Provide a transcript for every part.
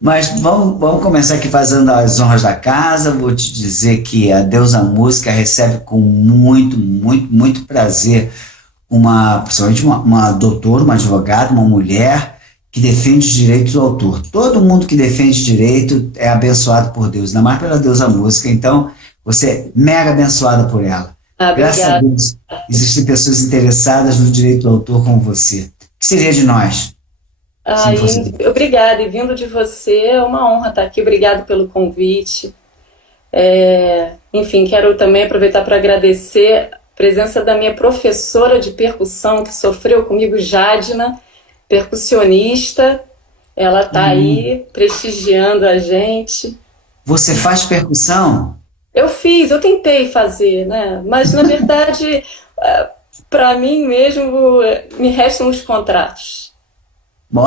Mas vamos começar aqui fazendo as honras da casa. Vou te dizer que a Deusa Música recebe com muito, muito, muito prazer principalmente uma doutora, uma advogada, uma mulher que defende os direitos do autor. Todo mundo que defende direito é abençoado por Deus, ainda mais pela Deusa Música. Então, você é mega abençoada por ela. Ah, Graças a obrigada. Deus, existem pessoas interessadas no direito do autor como você. O que seria de nós se não fosse Aí, Deus? obrigada. E vindo de você, é uma honra estar aqui. Obrigado pelo convite. Enfim, quero também aproveitar para agradecer a presença da minha professora de percussão, que sofreu comigo, Jadna, percussionista. Ela está Hum. aí prestigiando a gente. Você faz percussão? Eu tentei fazer, né? Mas na verdade, para mim mesmo, me restam os contratos. Bom,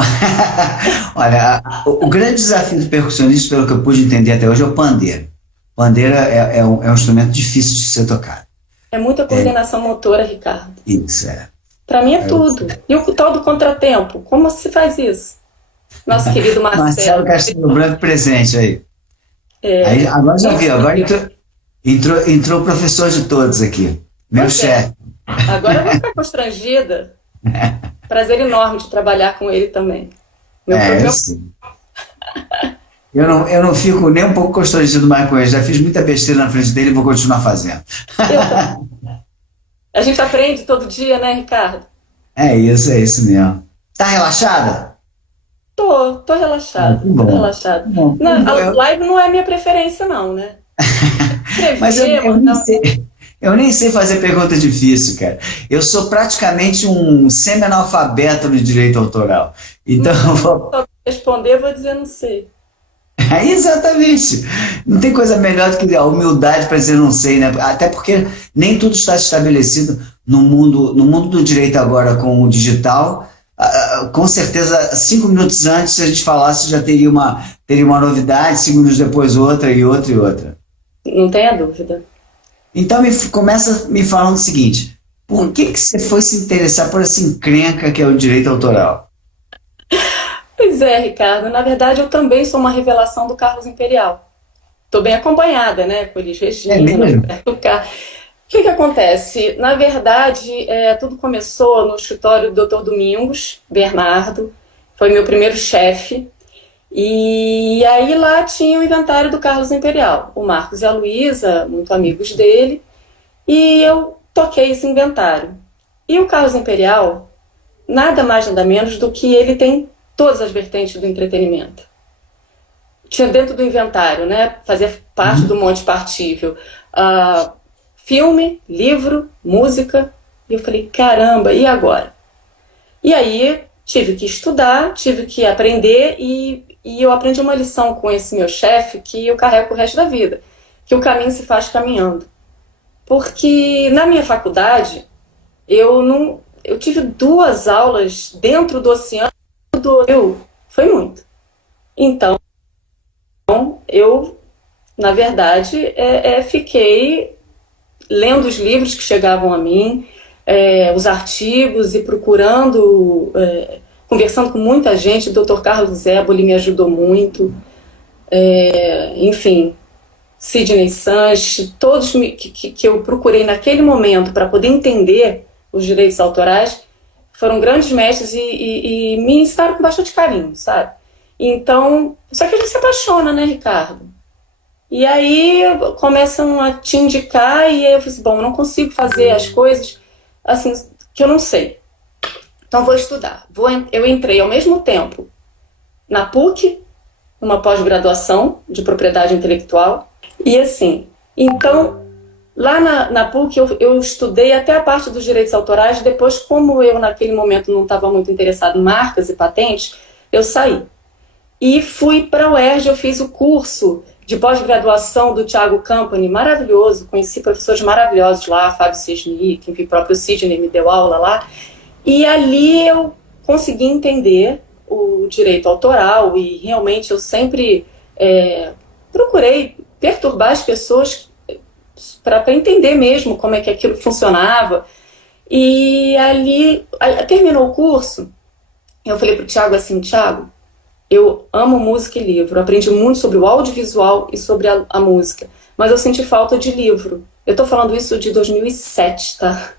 olha, o grande desafio do percussionista, pelo que eu pude entender até hoje, é o pandeiro. Pandeiro é um instrumento difícil de ser tocado. É muita coordenação motora, Ricardo. Isso, é. Para mim é É o- tudo. E o tal do contratempo? Como se faz isso? Nosso querido Marcelo Marcelo. Castelo Branco presente aí. Aí É, agora já viu, agora incrível. entrou o professor de todos aqui, meu Pois é. chefe. Agora eu vou ficar constrangida. Prazer enorme de trabalhar com ele também. Meu, É, eu meu, sei. Eu não fico nem um pouco constrangido mais com ele. Já fiz muita besteira na frente dele e vou continuar fazendo. eu também. A gente aprende todo dia, né, Ricardo? É isso mesmo. Tá relaxada? Tô Ah, que relaxada, tô bom. relaxada. Que bom. Não, a live não é minha preferência, não, né? Mas Escrever, mandar. eu nem sei fazer pergunta difícil, cara. Eu sou praticamente um semi-analfabeto no direito autoral. Então, Não sei nem responder, vou dizer não sei. é exatamente. Não tem coisa melhor do que a humildade para dizer não sei, né? Até porque nem tudo está estabelecido no mundo do direito agora com o digital. Com certeza, 5 minutos antes, se a gente falasse, já teria uma novidade, 5 minutos depois outra e outra e outra. Não tenha dúvida. Então começa me falando o seguinte: por Hum. que você foi se interessar por essa encrenca que é o direito autoral? Pois é, Ricardo. Na verdade, eu também sou uma revelação do Carlos Imperial. Estou bem acompanhada, né? Com Elis É Regina, mesmo? Roberto Carlos. O que que acontece? Na verdade, tudo começou no escritório do Dr. Domingos Bernardo. Foi meu primeiro chefe. E aí lá tinha o inventário do Carlos Imperial. O Marcos e a Luísa, muito amigos dele. E eu toquei esse inventário. E o Carlos Imperial, nada mais nada menos do que ele tem todas as vertentes do entretenimento. Tinha dentro do inventário, né? Fazia parte do Monte Partível. ah, Filme, livro, música. E eu falei, caramba, e agora? E aí tive que estudar, tive que aprender e eu aprendi uma lição com esse meu chefe que eu carrego o resto da vida, que o caminho se faz caminhando. Porque na minha faculdade eu não, eu tive 2 aulas dentro do oceano foi muito. Então eu, na verdade, fiquei lendo os livros que chegavam a mim, os artigos e procurando, conversando com muita gente. O Dr. Carlos Éboli me ajudou muito, enfim, Sidney Sanches, todos que eu procurei naquele momento para poder entender os direitos autorais, foram grandes mestres e me ensinaram com bastante carinho, sabe? Então, só que a gente se apaixona, né, Ricardo? E aí começam a te indicar e eu falei assim, bom, eu não consigo fazer as coisas assim que eu não sei. Então vou estudar. Eu entrei ao mesmo tempo na PUC, numa pós-graduação de propriedade intelectual, e assim, então lá na PUC eu estudei até a parte dos direitos autorais. Depois, como eu naquele momento não estava muito interessado em marcas e patentes, eu saí. E fui para a UERJ, eu fiz o curso de pós-graduação do Thiago Campani, maravilhoso, conheci professores maravilhosos lá, Fábio Cisnik, enfim, o próprio Sidney me deu aula lá, e ali eu consegui entender o direito autoral e realmente eu sempre procurei perturbar as pessoas para entender mesmo como é que aquilo funcionava. E ali, terminou o curso, eu falei para o Thiago assim, Thiago, eu amo música e livro. Eu aprendi muito sobre o audiovisual e sobre a música. Mas eu senti falta de livro. Eu tô falando isso de 2007, tá?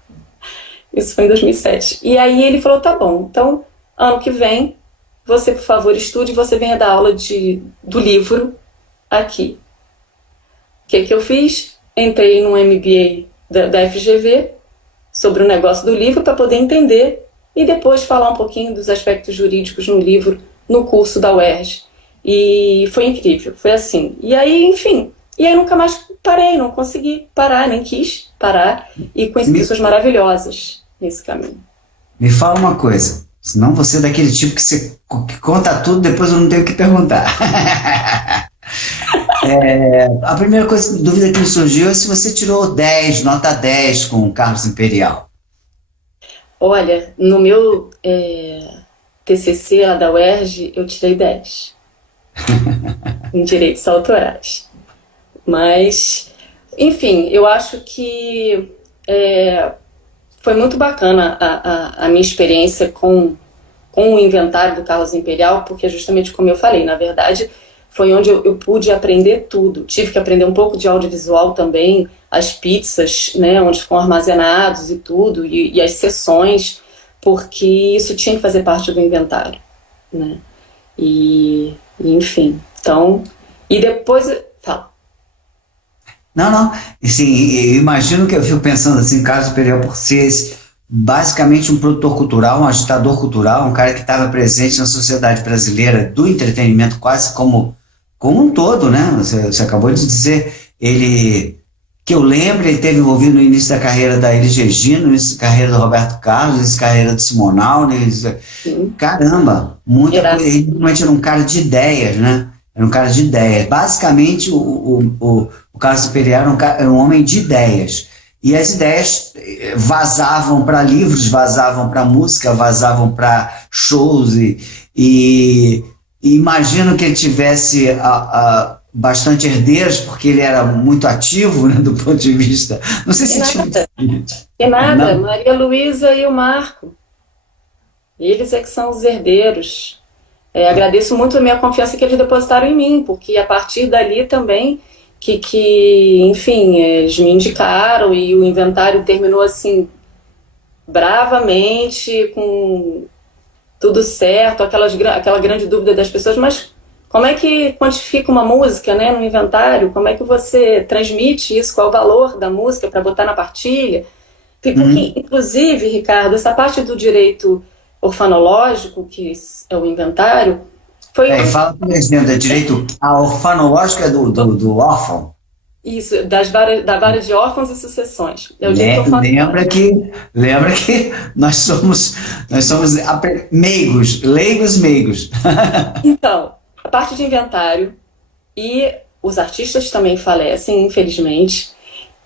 Isso foi em 2007. E aí ele falou, tá bom, então ano que vem, você, por favor, estude e você venha dar aula do livro aqui. O que eu fiz? Entrei no MBA da FGV sobre o negócio do livro para poder entender e depois falar um pouquinho dos aspectos jurídicos no livro, no curso da UERJ. E foi incrível, foi assim. E aí, enfim, e aí nunca mais parei, não consegui parar, nem quis parar, e conheci pessoas maravilhosas nesse caminho. Me fala uma coisa, senão você é daquele tipo que conta tudo, depois eu não tenho o que perguntar. A primeira dúvida que me surgiu é se você tirou 10, nota 10 com o Carlos Imperial. Olha, no meu TCC lá da UERJ, eu tirei 10 em direitos autorais. Mas, enfim, eu acho que foi muito bacana a minha experiência com o inventário do Carlos Imperial, porque justamente como eu falei, na verdade, foi onde eu pude aprender tudo. Tive que aprender um pouco de audiovisual também, as pizzas, né, onde ficam armazenados e tudo, e as sessões, porque isso tinha que fazer parte do inventário, né? E enfim, então... E depois... Fala. Não. Assim, eu imagino que eu fico pensando assim, Carlos Imperial, por ser basicamente um produtor cultural, um agitador cultural, um cara que estava presente na sociedade brasileira do entretenimento quase como um todo, né? Você acabou de dizer, que eu lembro, ele esteve envolvido no início da carreira da Elis Regina, no início da carreira do Roberto Carlos, no início da carreira do Simonal, caramba, muita coisa, ele realmente era um cara de ideias, né? Era um cara de ideias. Basicamente, o Carlos Imperial era um homem de ideias. E as ideias vazavam para livros, vazavam para música, vazavam para shows. E imagino que ele tivesse bastante herdeiros, porque ele era muito ativo, né, do ponto de vista... Não sei se tinha... nada. Maria Luísa e o Marco. Eles é que são os herdeiros. Agradeço muito a minha confiança que eles depositaram em mim, porque a partir dali também, enfim, eles me indicaram e o inventário terminou assim, bravamente, com tudo certo, aquela grande dúvida das pessoas, mas como é que quantifica uma música, né, no inventário? Como é que você transmite isso? Qual é o valor da música para botar na partilha? Porque, inclusive, Ricardo, essa parte do direito orfanológico, que é o inventário, foi... Fala por exemplo, direito orfanológico é do órfão? Isso, da vara de órfãos e sucessões. É o direito orfanológico. Lembra que nós somos leigos. Então, a parte de inventário, e os artistas também falecem, infelizmente,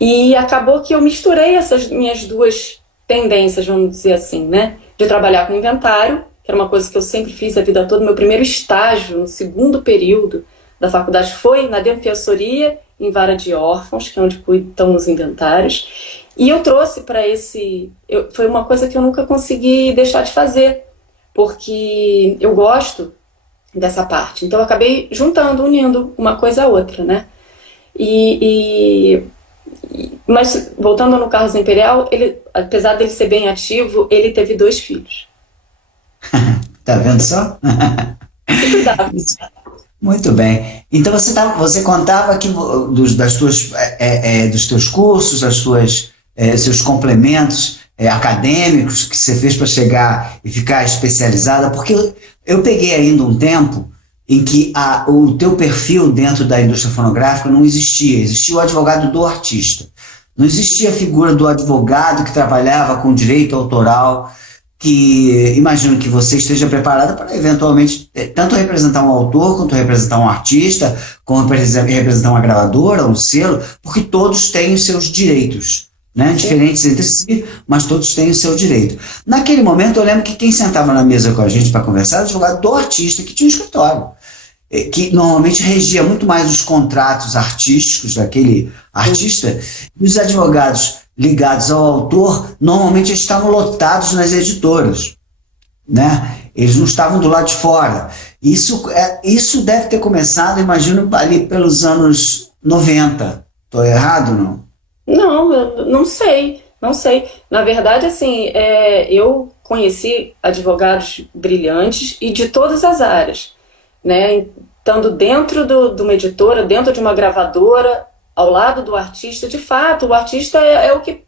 e acabou que eu misturei essas minhas duas tendências, vamos dizer assim, né? De trabalhar com inventário, que era uma coisa que eu sempre fiz a vida toda. Meu primeiro estágio, no segundo período da faculdade, foi na defensoria em vara de órfãos, que é onde cuidam os inventários. E eu trouxe para foi uma coisa que eu nunca consegui deixar de fazer, porque eu gosto dessa parte. Então eu acabei unindo uma coisa a outra, né? Mas, voltando no Carlos Imperial, ele, apesar dele ser bem ativo, ele teve 2 filhos. Tá vendo só? Muito bem. Então você contava que dos teus cursos, seus complementos acadêmicos que você fez para chegar e ficar especializada, porque eu peguei ainda um tempo em que o teu perfil dentro da indústria fonográfica não existia. Existia o advogado do artista. Não existia a figura do advogado que trabalhava com direito autoral, que imagino que você esteja preparada para eventualmente tanto representar um autor, quanto representar um artista, como representar uma gravadora, um selo, porque todos têm os seus direitos, né? Diferentes entre si, mas todos têm o seu direito. Naquele momento eu lembro que quem sentava na mesa com a gente para conversar era o advogado do artista, que tinha um escritório, que normalmente regia muito mais os contratos artísticos daquele artista, e os advogados ligados ao autor normalmente estavam lotados nas editoras, né? Eles não estavam do lado de fora. Isso deve ter começado, imagino, ali pelos anos 90. Estou errado, não? Não, eu não sei, não sei. Na verdade, assim, eu conheci advogados brilhantes e de todas as áreas, né? Estando dentro de uma editora, dentro de uma gravadora, ao lado do artista, de fato, o artista é o que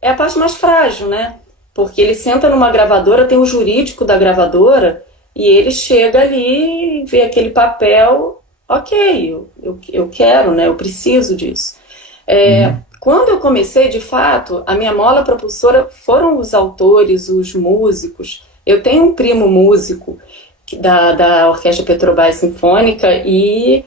é a parte mais frágil, né? Porque ele senta numa gravadora, tem o jurídico da gravadora e ele chega ali e vê aquele papel, ok, eu quero, né? Eu preciso disso. Uhum. Quando eu comecei, de fato, a minha mola propulsora foram os autores, os músicos. Eu tenho um primo músico da Orquestra Petrobras Sinfônica e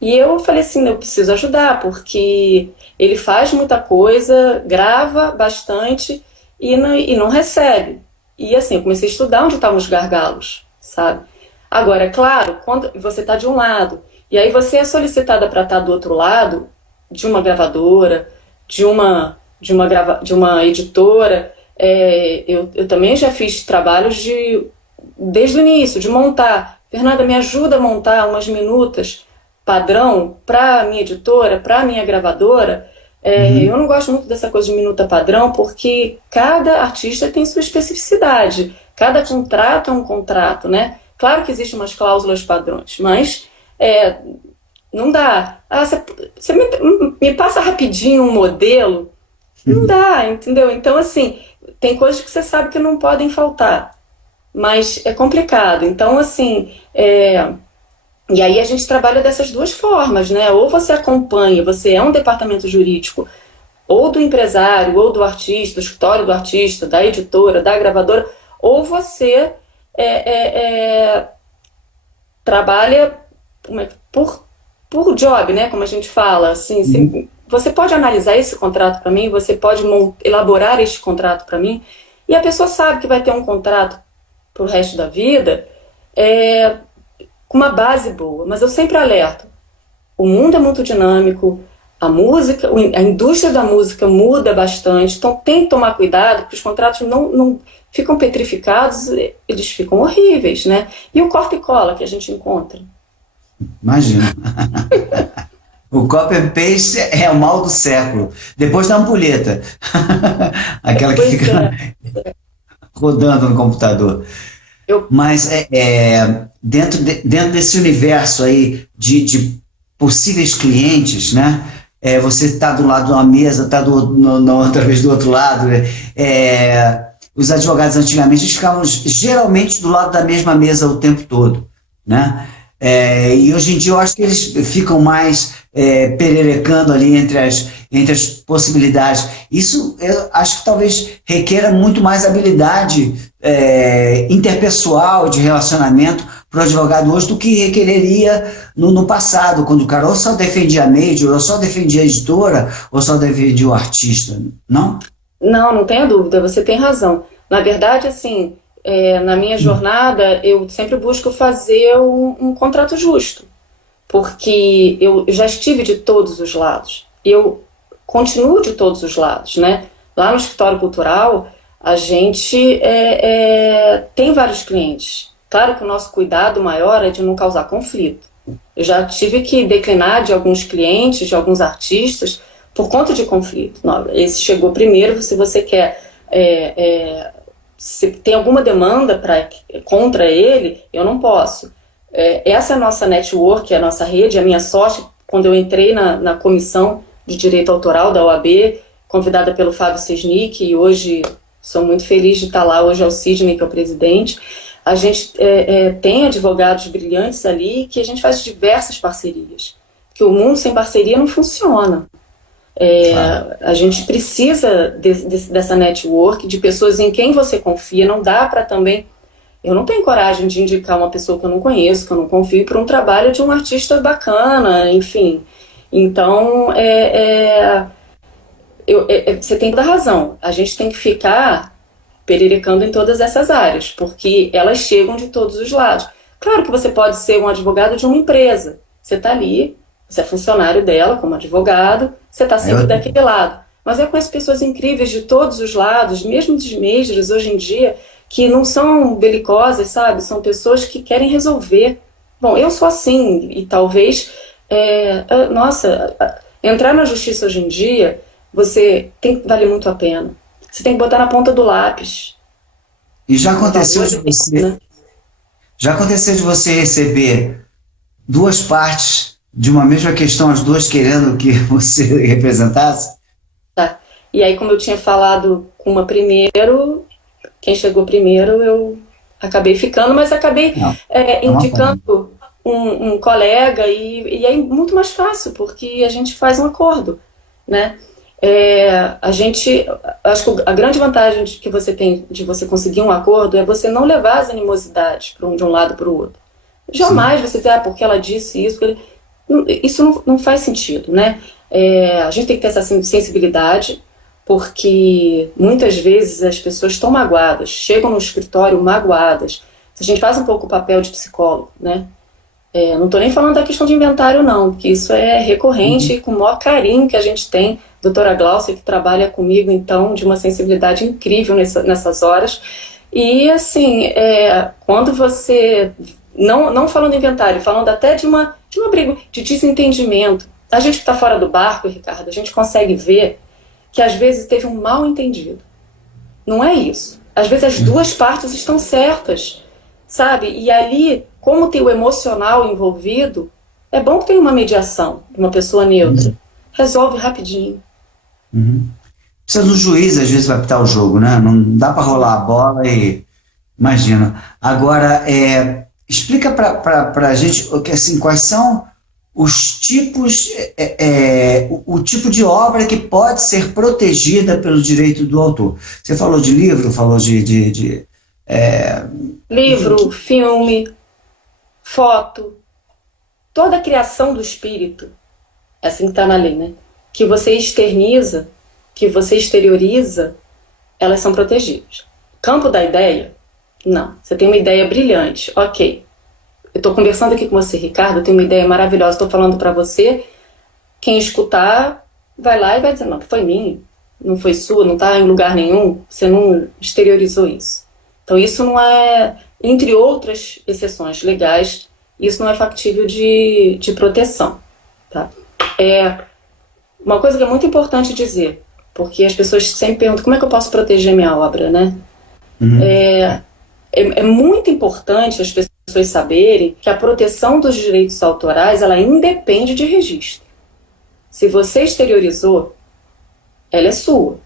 eu falei assim, eu preciso ajudar, porque ele faz muita coisa, grava bastante e não recebe. E assim, eu comecei a estudar onde estavam os gargalos, sabe? Agora, é claro, quando você está de um lado, e aí você é solicitada para estar do outro lado, de uma gravadora, de uma editora, eu também já fiz trabalhos desde o início, de montar. Fernanda, me ajuda a montar umas minutas padrão para a minha editora, para a minha gravadora. Eu Uhum. não gosto muito dessa coisa de minuta padrão, porque cada artista tem sua especificidade. Cada contrato é um contrato, né? Claro que existem umas cláusulas padrões, mas é, não dá. Você me passa rapidinho um modelo? Não dá, entendeu? Então, assim, tem coisas que você sabe que não podem faltar, mas é complicado. Então, assim, e aí a gente trabalha dessas duas formas, né? Ou você acompanha, você é um departamento jurídico, ou do empresário, ou do artista, do escritório do artista, da editora, da gravadora, ou você trabalha por job, né? Como a gente fala, assim, Uhum. você pode analisar esse contrato para mim, você pode elaborar este contrato para mim, e a pessoa sabe que vai ter um contrato pro resto da vida, é, com uma base boa, mas eu sempre alerto. O mundo é muito dinâmico, a música, a indústria da música muda bastante, então tem que tomar cuidado, porque os contratos não ficam petrificados, eles ficam horríveis, né? E o corta e cola que a gente encontra. Imagino. O copy and paste é o mal do século. Depois da ampulheta. Aquela que Pois fica é, rodando no computador. eu, Mas dentro desse universo aí de possíveis clientes, né? Você está do lado de uma mesa, está na outra vez do outro lado. Os advogados antigamente eles ficavam geralmente do lado da mesma mesa o tempo todo, né? E hoje em dia eu acho que eles ficam mais pererecando ali entre as possibilidades. Isso eu acho que talvez requer muito mais habilidade interpessoal, de relacionamento para o advogado hoje do que requereria no passado, quando o cara ou só defendia a major, ou só defendia a editora, ou só defendia o artista, não? não tenha dúvida, você tem razão. Na verdade, assim, na minha jornada, eu sempre busco fazer um contrato justo, porque eu já estive de todos os lados. Eu continuo de todos os lados, né? Lá no escritório cultural, a gente tem vários clientes. Claro que o nosso cuidado maior é de não causar conflito. Eu já tive que declinar de alguns clientes, de alguns artistas, por conta de conflito. Não, esse chegou primeiro, se você quer. Se tem alguma demanda contra ele, eu não posso. Essa é a nossa network, é a nossa rede, a minha sorte, quando eu entrei na comissão de direito autoral da OAB, convidada pelo Fábio Sesnick, e hoje sou muito feliz de estar lá, hoje é o Sidney, que é o presidente. A gente tem advogados brilhantes ali que a gente faz diversas parcerias. Que o mundo sem parceria não funciona. Claro. A gente precisa dessa network, de pessoas em quem você confia. Não dá para também. Eu não tenho coragem de indicar uma pessoa que eu não conheço, que eu não confio, para um trabalho de um artista bacana, enfim. Então, você tem toda a razão. A gente tem que ficar pererecando em todas essas áreas, porque elas chegam de todos os lados. Claro que você pode ser um advogado de uma empresa. Você está ali, você é funcionário dela como advogado, você está sempre Eu, daquele lado. Mas eu conheço pessoas incríveis de todos os lados, mesmo dos majors hoje em dia, que não são belicosas, sabe? São pessoas que querem resolver. Bom, eu sou assim, e talvez, nossa, entrar na justiça hoje em dia, você tem que valer muito a pena. Você tem que botar na ponta do lápis. E já O aconteceu valor de de você, né? já aconteceu de você receber duas partes de uma mesma questão, as duas querendo que você representasse? Tá. E aí, como eu tinha falado com uma primeiro, quem chegou primeiro, eu acabei ficando, mas acabei Não, é uma forma. indicando um colega e é muito mais fácil, porque a gente faz um acordo, né? A gente, acho que a grande vantagem que você tem de você conseguir um acordo é você não levar as animosidades de um lado para o outro. Sim. Jamais você dizer, porque ela disse isso, isso não faz sentido, né? A gente tem que ter essa sensibilidade, porque muitas vezes as pessoas estão magoadas, chegam no escritório magoadas. A gente faz um pouco o papel de psicólogo, né? Não estou nem falando da questão de inventário, não, porque isso é recorrente Uhum. e com o maior carinho que a gente tem. Doutora Glaucia, que trabalha comigo, então, de uma sensibilidade incrível nessas horas. E, assim, quando você, não falando inventário, falando até de uma briga, de desentendimento, a gente que está fora do barco, Ricardo, a gente consegue ver que às vezes teve um mal entendido. Não é isso. Às vezes as duas partes estão certas, sabe? E ali, como tem o emocional envolvido, é bom que tenha uma mediação de uma pessoa neutra. Uhum. Resolve rapidinho. Uhum. Precisa do juiz, às vezes, vai apitar o jogo, né? Não dá para rolar a bola e. Imagina. Agora, explica para a gente assim, quais são os tipos, o tipo de obra que pode ser protegida pelo direito do autor. Você falou de livro, falou é, enfim, Livro, filme, foto, toda a criação do espírito, é assim que está na lei, né? Que você externiza, que você exterioriza, elas são protegidas. Campo da ideia, não. Você tem uma ideia brilhante, ok. Eu estou conversando aqui com você, Ricardo, eu tenho uma ideia maravilhosa, estou falando para você. Quem escutar, vai lá e vai dizer, não, foi minha, não foi sua, não está em lugar nenhum, você não exteriorizou isso. Então isso não é, entre outras exceções legais, isso não é factível de proteção. Tá? É uma coisa que é muito importante dizer, porque as pessoas sempre perguntam como é que eu posso proteger minha obra, né? uhum, É muito importante as pessoas saberem que a proteção dos direitos autorais ela independe de registro. Se você exteriorizou, ela é sua.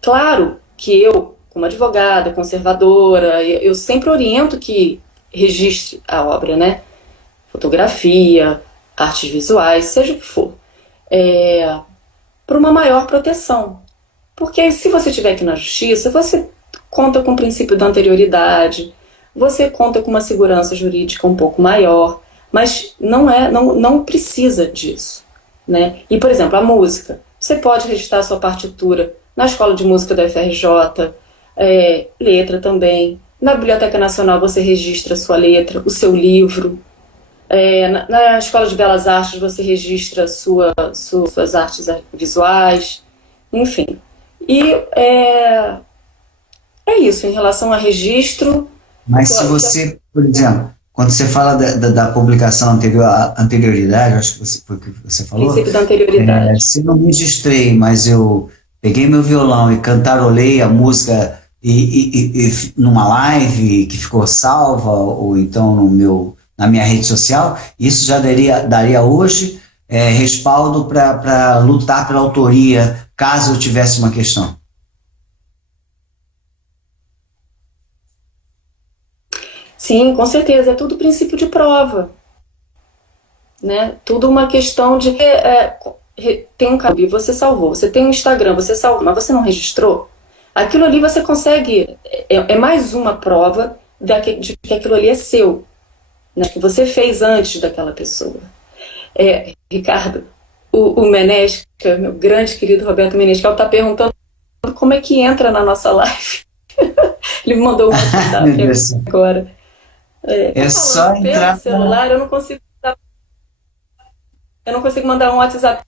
Claro que eu, como advogada, conservadora, eu sempre oriento que registre a obra, né? Fotografia, artes visuais, seja o que for. Para uma maior proteção. Porque se você estiver aqui na justiça, você conta com o princípio da anterioridade, você conta com uma segurança jurídica um pouco maior, mas não precisa disso. Né? E, por exemplo, a música. Você pode registrar a sua partitura na Escola de Música da UFRJ, letra também. Na Biblioteca Nacional você registra a sua letra, o seu livro. Na Escola de Belas Artes você registra suas artes visuais, enfim. E é isso, em relação a registro, o mas que se eu, você, por exemplo, quando você fala da publicação anterior, a anterioridade, acho que foi o que você falou, princípio da anterioridade. se não me registrei, mas eu peguei meu violão e cantarolei a música numa live que ficou salva, ou então na minha rede social, isso já daria hoje respaldo para lutar pela autoria, caso eu tivesse uma questão. Sim, com certeza, é tudo princípio de prova, né? Tudo uma questão de tem um cabelo, você salvou, você tem um Instagram, você salvou, mas você não registrou. Aquilo ali você consegue, é mais uma prova de que aquilo ali é seu, né? Que você fez antes daquela pessoa. Ricardo, o Menesca, meu grande querido Roberto Menescal, está perguntando como é que entra na nossa live. Ele me mandou um Meu WhatsApp Deus. agora. Tô É só falando pelo entrar celular, eu não consigo mandar um WhatsApp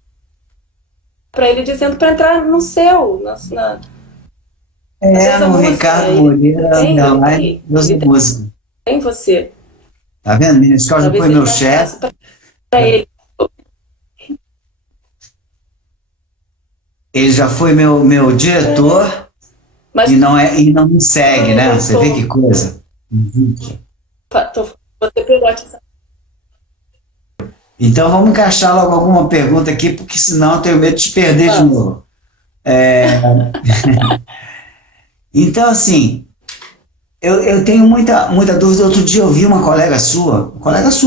para ele dizendo para entrar no seu, A É, Deusa no Música, Ricardo Moreira, ele não, é tem, Deus da música. tem você. Tá vendo? Minha escola Talvez foi seja meu mais chefe, fácil para ele. ele já foi meu diretor Mas e não me segue, né? eu Você vê que coisa. Uhum. você pegou a atenção. Então vamos encaixar logo alguma pergunta aqui, porque senão eu tenho medo de te perder de Vamos. novo. Então, assim, eu tenho muita dúvida. Outro dia eu vi uma colega sua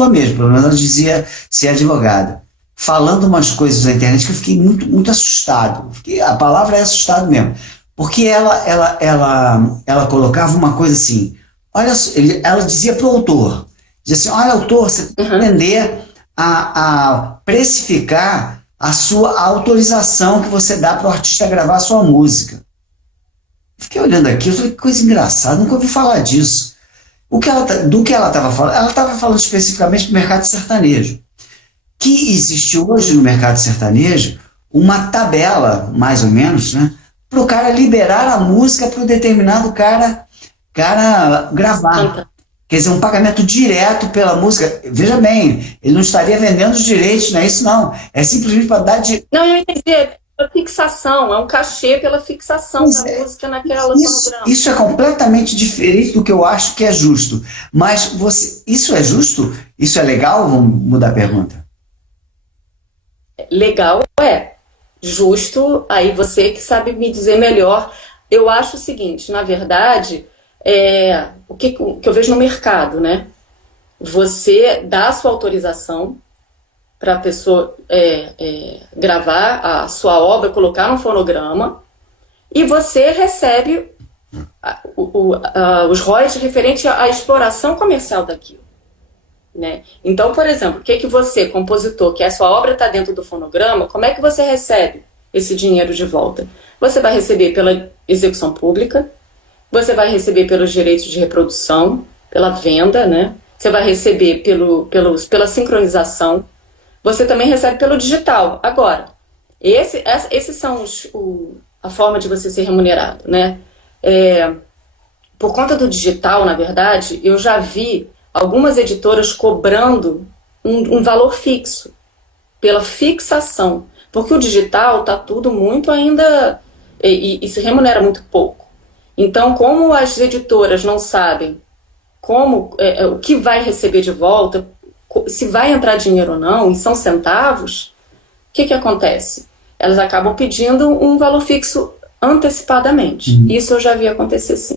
mesmo, pelo menos ela dizia ser advogada, falando umas coisas na internet que eu fiquei muito assustado. A palavra é assustado mesmo. Porque ela colocava uma coisa assim, ela dizia para o autor, dizia assim, olha, autor, você tem que Uhum. aprender a precificar a sua autorização que você dá para o artista gravar a sua música. Fiquei olhando aqui, eu falei, que coisa engraçada, nunca ouvi falar disso. Do que ela estava falando especificamente do mercado sertanejo. Que existe hoje no mercado sertanejo uma tabela, mais ou menos, né, para o cara liberar a música para um determinado cara gravar. Canta. Quer dizer, um pagamento direto pela música. Veja bem, ele não estaria vendendo os direitos, não é isso não. É simplesmente para dar de. Não, eu entendi. É pela fixação, é um cachê pela fixação Pois da é, música naquela fonograma. isso é completamente diferente do que eu acho que é justo. Mas isso é justo? Isso é legal? Vamos mudar a pergunta. Legal é. Justo, aí você que sabe me dizer melhor. Eu acho o seguinte, na verdade, o que eu vejo no mercado, né? Você dá a sua autorização para a pessoa gravar a sua obra, colocar no fonograma, e você recebe os royalties referentes à exploração comercial daquilo. Né? Então, por exemplo, o que você, compositor, que a sua obra está dentro do fonograma, como é que você recebe esse dinheiro de volta? Você vai receber pela execução pública, você vai receber pelos direitos de reprodução, pela venda, né? Você vai receber pela sincronização, você também recebe pelo digital. Agora, esses são a forma de você ser remunerado, né? Por conta do digital, na verdade, eu já vi algumas editoras cobrando um valor fixo, pela fixação, porque o digital está tudo muito ainda, e se remunera muito pouco. Então, como as editoras não sabem o que vai receber de volta, se vai entrar dinheiro ou não, e são centavos, o que acontece? Elas acabam pedindo um valor fixo antecipadamente. Isso eu já vi acontecer sim.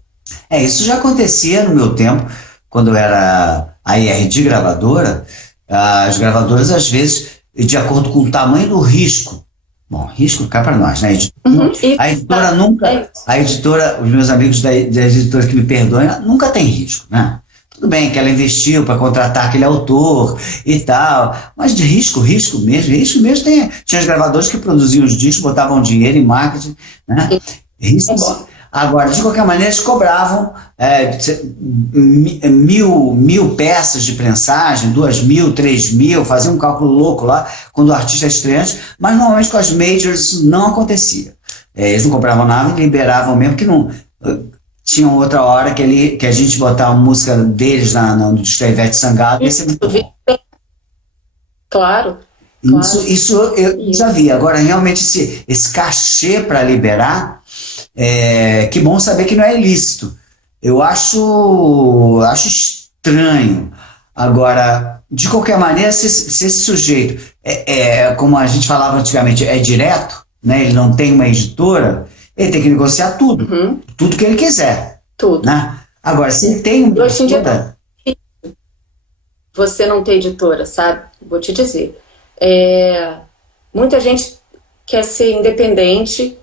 Isso já acontecia no meu tempo, quando eu era a IRD gravadora. As gravadoras, às vezes, de acordo com o tamanho do risco, bom, risco cá para nós, né? A editora nunca, os meus amigos da editora que me perdoem, nunca tem risco, né? Tudo bem que ela investiu para contratar aquele autor e tal, mas de risco mesmo tinha os gravadores que produziam os discos, botavam dinheiro em marketing, né? Risco. Agora, de qualquer maneira, eles cobravam 1.000 peças de prensagem, 2.000, 3.000, faziam um cálculo louco lá quando o artista é estreante, mas normalmente com as majors isso não acontecia. Eles não compravam nada e liberavam mesmo, que não. Tinha outra hora que a gente botava a música deles no disco da Ivete Sangalo, e ia ser muito bom. Claro. Isso eu já vi. Agora, realmente, esse cachê para liberar, que bom saber que não é ilícito. Eu acho estranho. Agora, de qualquer maneira, se esse sujeito, como a gente falava antigamente, é direto, né, ele não tem uma editora, ele tem que negociar tudo, tudo que ele quiser. Tudo. Né? Agora, se ele tem uma hoje em dia, editora... Você não tem editora, sabe? Vou te dizer. Muita gente quer ser independente,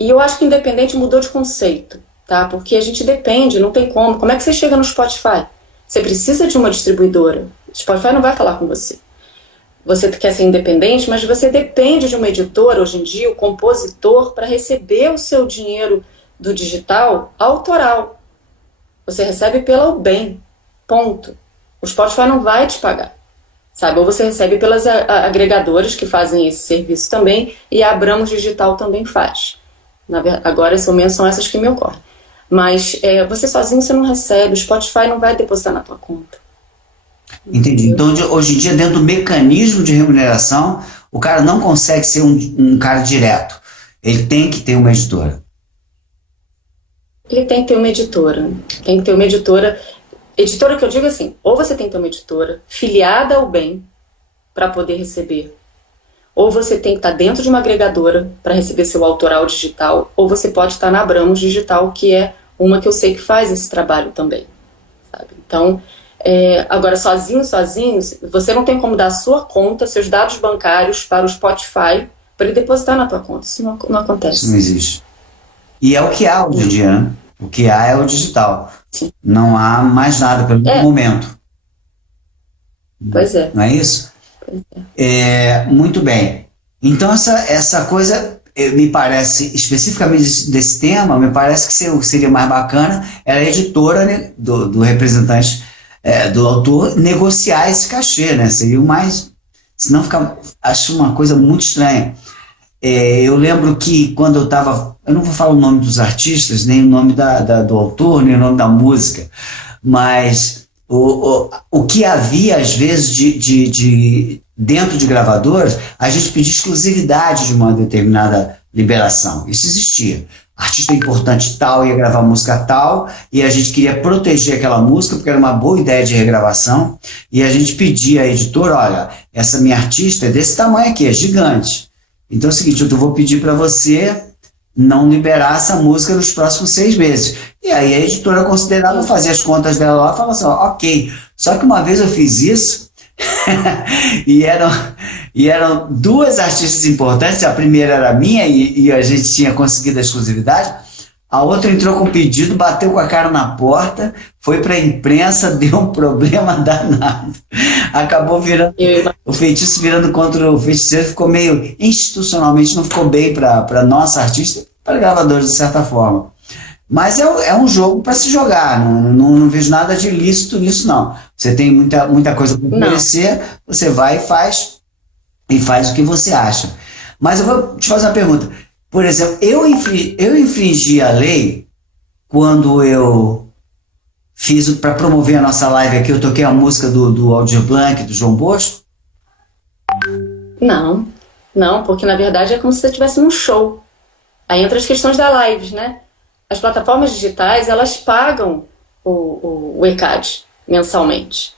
e eu acho que independente mudou de conceito, tá? Porque a gente depende, não tem como. Como é que você chega no Spotify? Você precisa de uma distribuidora. O Spotify não vai falar com você. Você quer ser independente, mas você depende de uma editora, hoje em dia, o compositor, para receber o seu dinheiro do digital autoral. Você recebe pela UBEM, ponto. O Spotify não vai te pagar, sabe? Ou você recebe pelas agregadoras que fazem esse serviço também, e a Abramos Digital também faz. Agora, esse momento, são essas que me ocorrem. Mas você sozinho você não recebe, o Spotify não vai depositar na tua conta. Entendi. Então, hoje em dia, dentro do mecanismo de remuneração, o cara não consegue ser um cara direto. Ele tem que ter uma editora. Ele tem que ter uma editora. Tem que ter uma editora. Editora que eu digo assim, ou você tem que ter uma editora filiada ao bem para poder receber, ou você tem que estar dentro de uma agregadora para receber seu autoral digital, ou você pode estar na Abramos Digital, que é uma que eu sei que faz esse trabalho também. Sabe? Então, agora sozinho, você não tem como dar a sua conta, seus dados bancários para o Spotify para ele depositar na tua conta. Isso não acontece. Isso não existe. E é o que há hoje em dia, né? O que há é o digital. Sim. Não há mais nada pelo momento. Pois é. Não é isso? Pois é. Muito bem. Então, essa coisa, me parece, especificamente desse tema, me parece que seria mais bacana era a editora, né, do representante, do autor, negociar esse cachê, né? Seria o mais... Senão acho uma coisa muito estranha. Eu lembro que quando eu estava... Eu não vou falar o nome dos artistas, nem o nome do autor, nem o nome da música, mas o que havia, às vezes, dentro de gravadoras, a gente pedia exclusividade de uma determinada liberação. Isso existia. Artista importante tal ia gravar música tal, e a gente queria proteger aquela música, porque era uma boa ideia de regravação, e a gente pedia à editora, olha, essa minha artista é desse tamanho aqui, é gigante. Então é o seguinte, eu vou pedir para você não liberar essa música nos próximos 6 meses. E aí a editora considerava, fazia as contas dela lá e falava assim, ok. Só que uma vez eu fiz isso, e eram 2 artistas importantes, a primeira era minha e a gente tinha conseguido a exclusividade, a outra entrou com um pedido, bateu com a cara na porta, foi para a imprensa, deu um problema danado. Acabou virando, o feitiço virando contra o feiticeiro, ficou meio, institucionalmente não ficou bem para nossa artista, para gravadores de certa forma. Mas é um jogo para se jogar, não vejo nada de ilícito nisso não. Você tem muita coisa para oferecer, você vai e faz o que você acha. Mas eu vou te fazer uma pergunta. Por exemplo, eu infringi a lei quando eu fiz, para promover a nossa live aqui, eu toquei a música do Aldir Blanc, do João Bosco? Não, porque na verdade é como se você estivesse num show. Aí entra as questões da live, né? As plataformas digitais, elas pagam o ECAD mensalmente.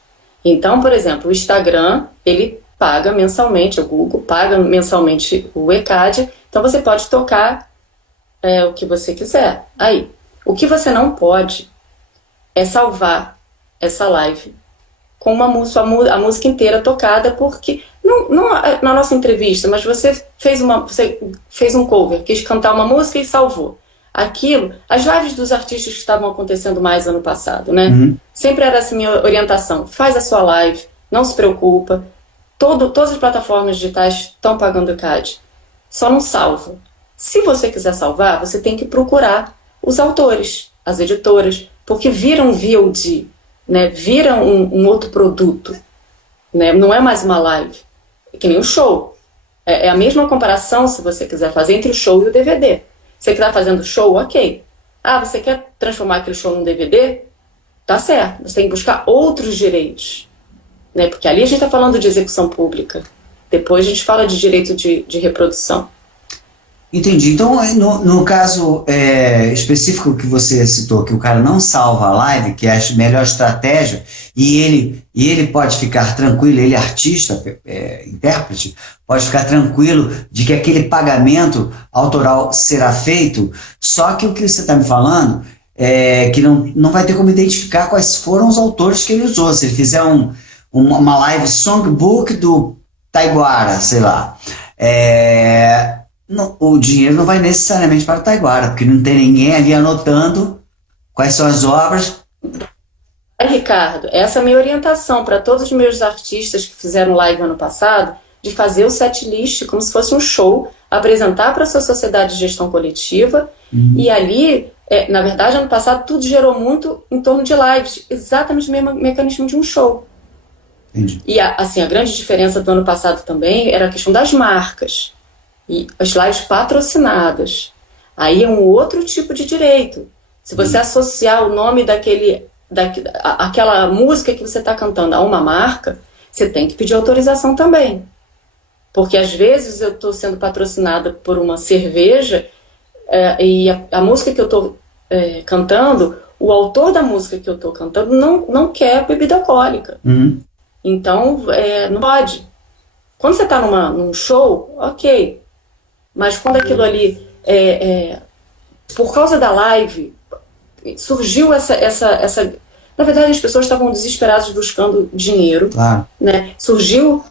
Então, por exemplo, o Instagram, ele paga mensalmente, o Google paga mensalmente o ECAD, então você pode tocar o que você quiser. Aí, o que você não pode é salvar essa live com a música inteira tocada, porque, não na nossa entrevista, mas você fez um cover, quis cantar uma música e salvou. Aquilo, as lives dos artistas que estavam acontecendo mais ano passado, né? Uhum. Sempre era essa minha orientação. Faz a sua live, não se preocupa. Todas as plataformas digitais estão pagando ECAD. Só não salva. Se você quiser salvar, você tem que procurar os autores, as editoras, porque viram VOD, né? Viram um outro produto, né? Não é mais uma live. É que nem o show. É a mesma comparação, se você quiser fazer, entre o show e o DVD. Você que está fazendo show, ok. Você quer transformar aquele show num DVD? Tá certo. Você tem que buscar outros direitos. Né? Porque ali a gente está falando de execução pública. Depois a gente fala de direito de reprodução. Entendi. Então, no caso específico que você citou, que o cara não salva a live, que é a melhor estratégia, e ele pode ficar tranquilo, ele artista, intérprete, pode ficar tranquilo de que aquele pagamento autoral será feito, só que o que você está me falando é que não vai ter como identificar quais foram os autores que ele usou. Se ele fizer uma live songbook do Taiguara, sei lá, o dinheiro não vai necessariamente para o Taiguara, porque não tem ninguém ali anotando quais são as obras. Ricardo, essa é a minha orientação para todos os meus artistas que fizeram live ano passado, de fazer o setlist como se fosse um show, apresentar para a sua sociedade de gestão coletiva, e ali, na verdade, ano passado tudo gerou muito em torno de lives, exatamente o mesmo mecanismo de um show. Entendi. E assim, a grande diferença do ano passado também era a questão das marcas. E as lives patrocinadas. Aí é um outro tipo de direito. Se você associar o nome aquela música que você está cantando a uma marca, você tem que pedir autorização também. Porque às vezes eu estou sendo patrocinada por uma cerveja e a música que eu estou cantando, o autor da música que eu estou cantando não quer bebida alcoólica. Então, não pode. Quando você está num show, ok. Mas quando aquilo ali, por causa da live, surgiu essa... Na verdade, as pessoas estavam desesperadas buscando dinheiro. Né? Surgiram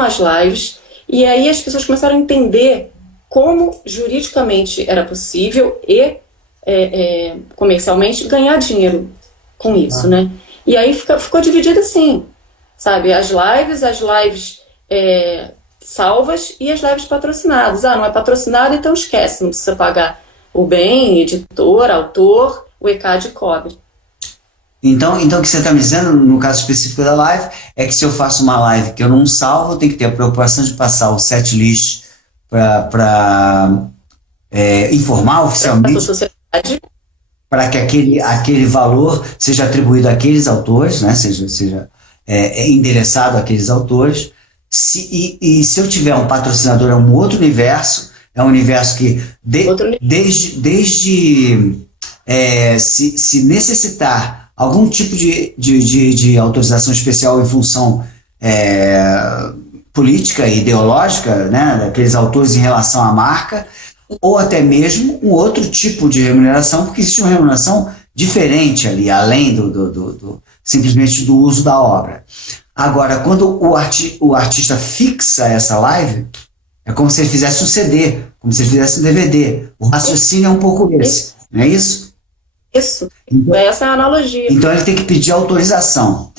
as lives, e aí as pessoas começaram a entender como juridicamente era possível e comercialmente ganhar dinheiro com isso, né? E aí ficou dividido assim, sabe? As lives salvas e as lives patrocinadas. Não é patrocinado, então esquece, não precisa pagar o bem, editor, autor, o ECAD cobre. Então o que você está me dizendo, no caso específico da live, é que se eu faço uma live que eu não salvo, eu tenho que ter a preocupação de passar o setlist para informar oficialmente, para que aquele valor seja atribuído àqueles autores, né? seja endereçado àqueles autores. E se eu tiver um patrocinador, é um outro universo, é um universo que se necessitar algum tipo de autorização especial em função política e ideológica, né, daqueles autores em relação à marca, ou até mesmo um outro tipo de remuneração, porque existe uma remuneração diferente ali, além simplesmente do uso da obra. Agora, quando o artista fixa essa live, é como se ele fizesse um CD, como se ele fizesse um DVD. O raciocínio é um pouco esse, não é isso? Isso, então, essa é a analogia. Então ele tem que pedir autorização.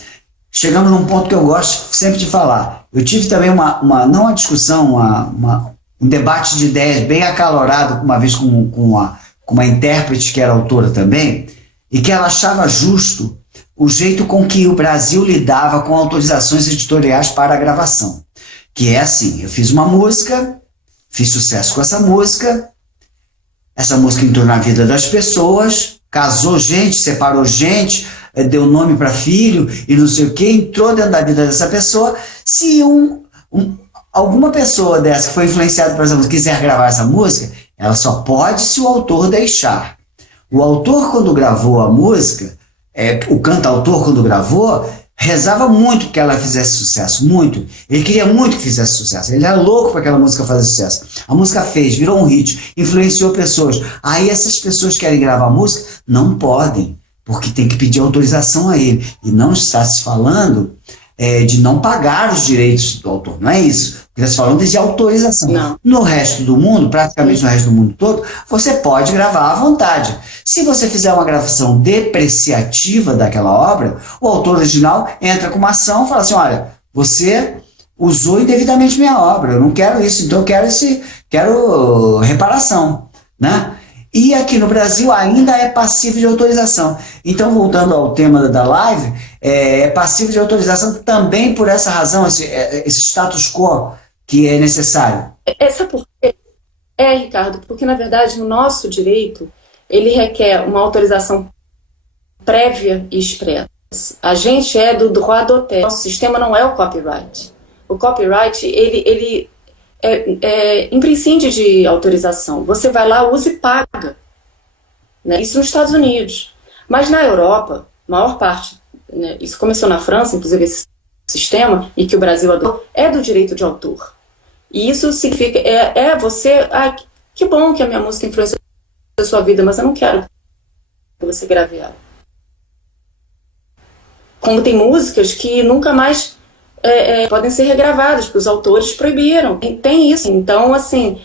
Chegamos num ponto que eu gosto sempre de falar. Eu tive também não uma discussão, um debate de ideias bem acalorado uma vez com uma intérprete que era autora também, e que ela achava justo o jeito com que o Brasil lidava com autorizações editoriais para a gravação. Que é assim, eu fiz uma música, fiz sucesso com essa música entrou na vida das pessoas, casou gente, separou gente, deu nome para filho e não sei o que, entrou dentro da vida dessa pessoa. Se alguma pessoa dessa que foi influenciada por essa música quiser gravar essa música, ela só pode se o autor deixar. O autor, quando gravou a música, o cantautor, quando gravou, rezava muito que ela fizesse sucesso, muito. Ele queria muito que fizesse sucesso. Ele era louco para aquela música fazer sucesso. A música fez, virou um hit, influenciou pessoas. Aí essas pessoas que querem gravar a música, não podem, porque tem que pedir autorização a ele. E não está se falando de não pagar os direitos do autor, não é isso. O que está se falando é de autorização. Não. No resto do mundo, praticamente no resto do mundo todo, você pode gravar à vontade. Se você fizer uma gravação depreciativa daquela obra, o autor original entra com uma ação e fala assim, olha, você usou indevidamente minha obra, eu não quero isso, então eu quero reparação, né? E aqui no Brasil ainda é passivo de autorização. Então, voltando ao tema da live, é passivo de autorização também por essa razão, esse status quo que é necessário. Ricardo, porque na verdade o nosso direito, ele requer uma autorização prévia e expressa. A gente é do droit d'auteur. Nosso sistema não é o copyright. O copyright, ele imprescinde de autorização. Você vai lá, usa e paga. Né? Isso nos Estados Unidos. Mas na Europa, a maior parte, né, isso começou na França, inclusive esse sistema, e que o Brasil adotou, é do direito de autor. E isso significa, você, que bom que a minha música influenciou a sua vida, mas eu não quero que você grave ela. Como tem músicas que nunca mais podem ser regravadas, porque os autores proibiram. Tem isso. Então, assim,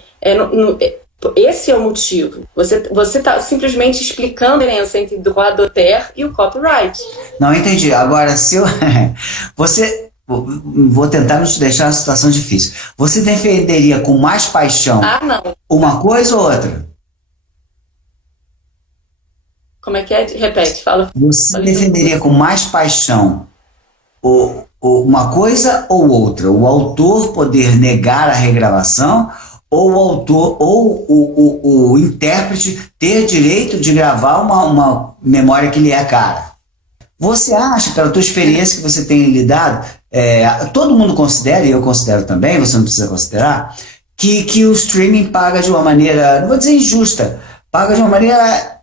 esse é o motivo. Você está simplesmente explicando a diferença entre o droit d'auteur e o copyright. Não, entendi. Agora, se eu... Vou tentar não te deixar uma situação difícil. Você defenderia com mais paixão uma coisa ou outra? Como é que é? Repete, fala. Você defenderia com mais paixão uma coisa ou outra? O autor poder negar a regravação ou o autor, ou o intérprete ter direito de gravar uma memória que lhe é cara. Você acha, pela tua experiência que você tem lidado, todo mundo considera, e eu considero também, você não precisa considerar, que o streaming paga de uma maneira, não vou dizer injusta, paga de uma maneira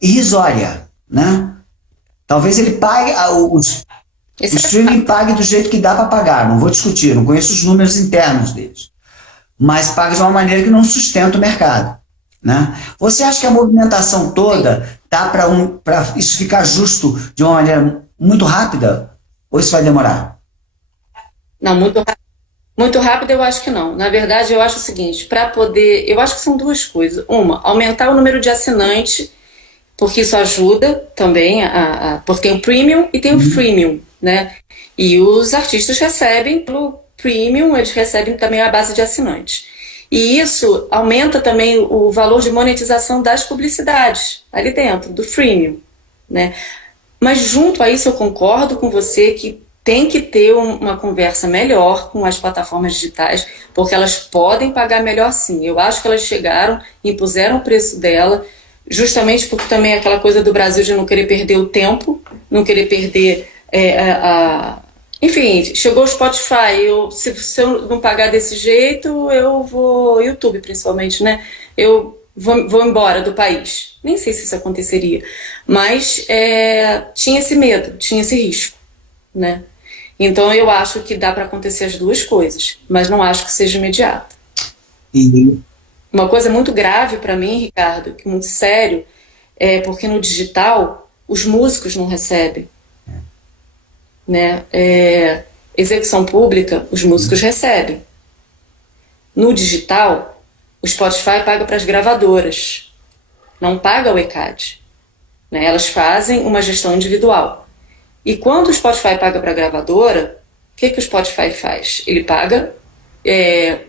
irrisória, né? Talvez ele pague, o streaming pague do jeito que dá para pagar, não vou discutir, não conheço os números internos deles, mas paga de uma maneira que não sustenta o mercado, né? Você acha que a movimentação toda tá para isso ficar justo de uma maneira muito rápida, ou isso vai demorar? Não, muito rápido eu acho que não. Na verdade, eu acho o seguinte, para poder, eu acho que são duas coisas. Uma, aumentar o número de assinantes, porque isso ajuda também, porque tem o premium e tem o freemium, né? E os artistas recebem pelo premium, eles recebem também a base de assinantes. E isso aumenta também o valor de monetização das publicidades ali dentro, do freemium, né? Mas junto a isso eu concordo com você que tem que ter uma conversa melhor com as plataformas digitais, porque elas podem pagar melhor sim. Eu acho que elas chegaram, impuseram o preço dela, justamente porque também é aquela coisa do Brasil de não querer perder o tempo, não querer perder enfim, chegou o Spotify, se eu não pagar desse jeito, eu vou, YouTube principalmente, né? Eu vou embora do país. Nem sei se isso aconteceria, mas tinha esse medo, tinha esse risco, né? Então eu acho que dá para acontecer as duas coisas, mas não acho que seja imediato. E Uma coisa muito grave para mim, Ricardo, que é muito sério, é porque no digital os músicos não recebem, né? Execução pública, os músicos recebem. No digital, o Spotify paga para as gravadoras, não paga o ECAD, né? Elas fazem uma gestão individual. E quando o Spotify paga para a gravadora, o que o Spotify faz? Ele paga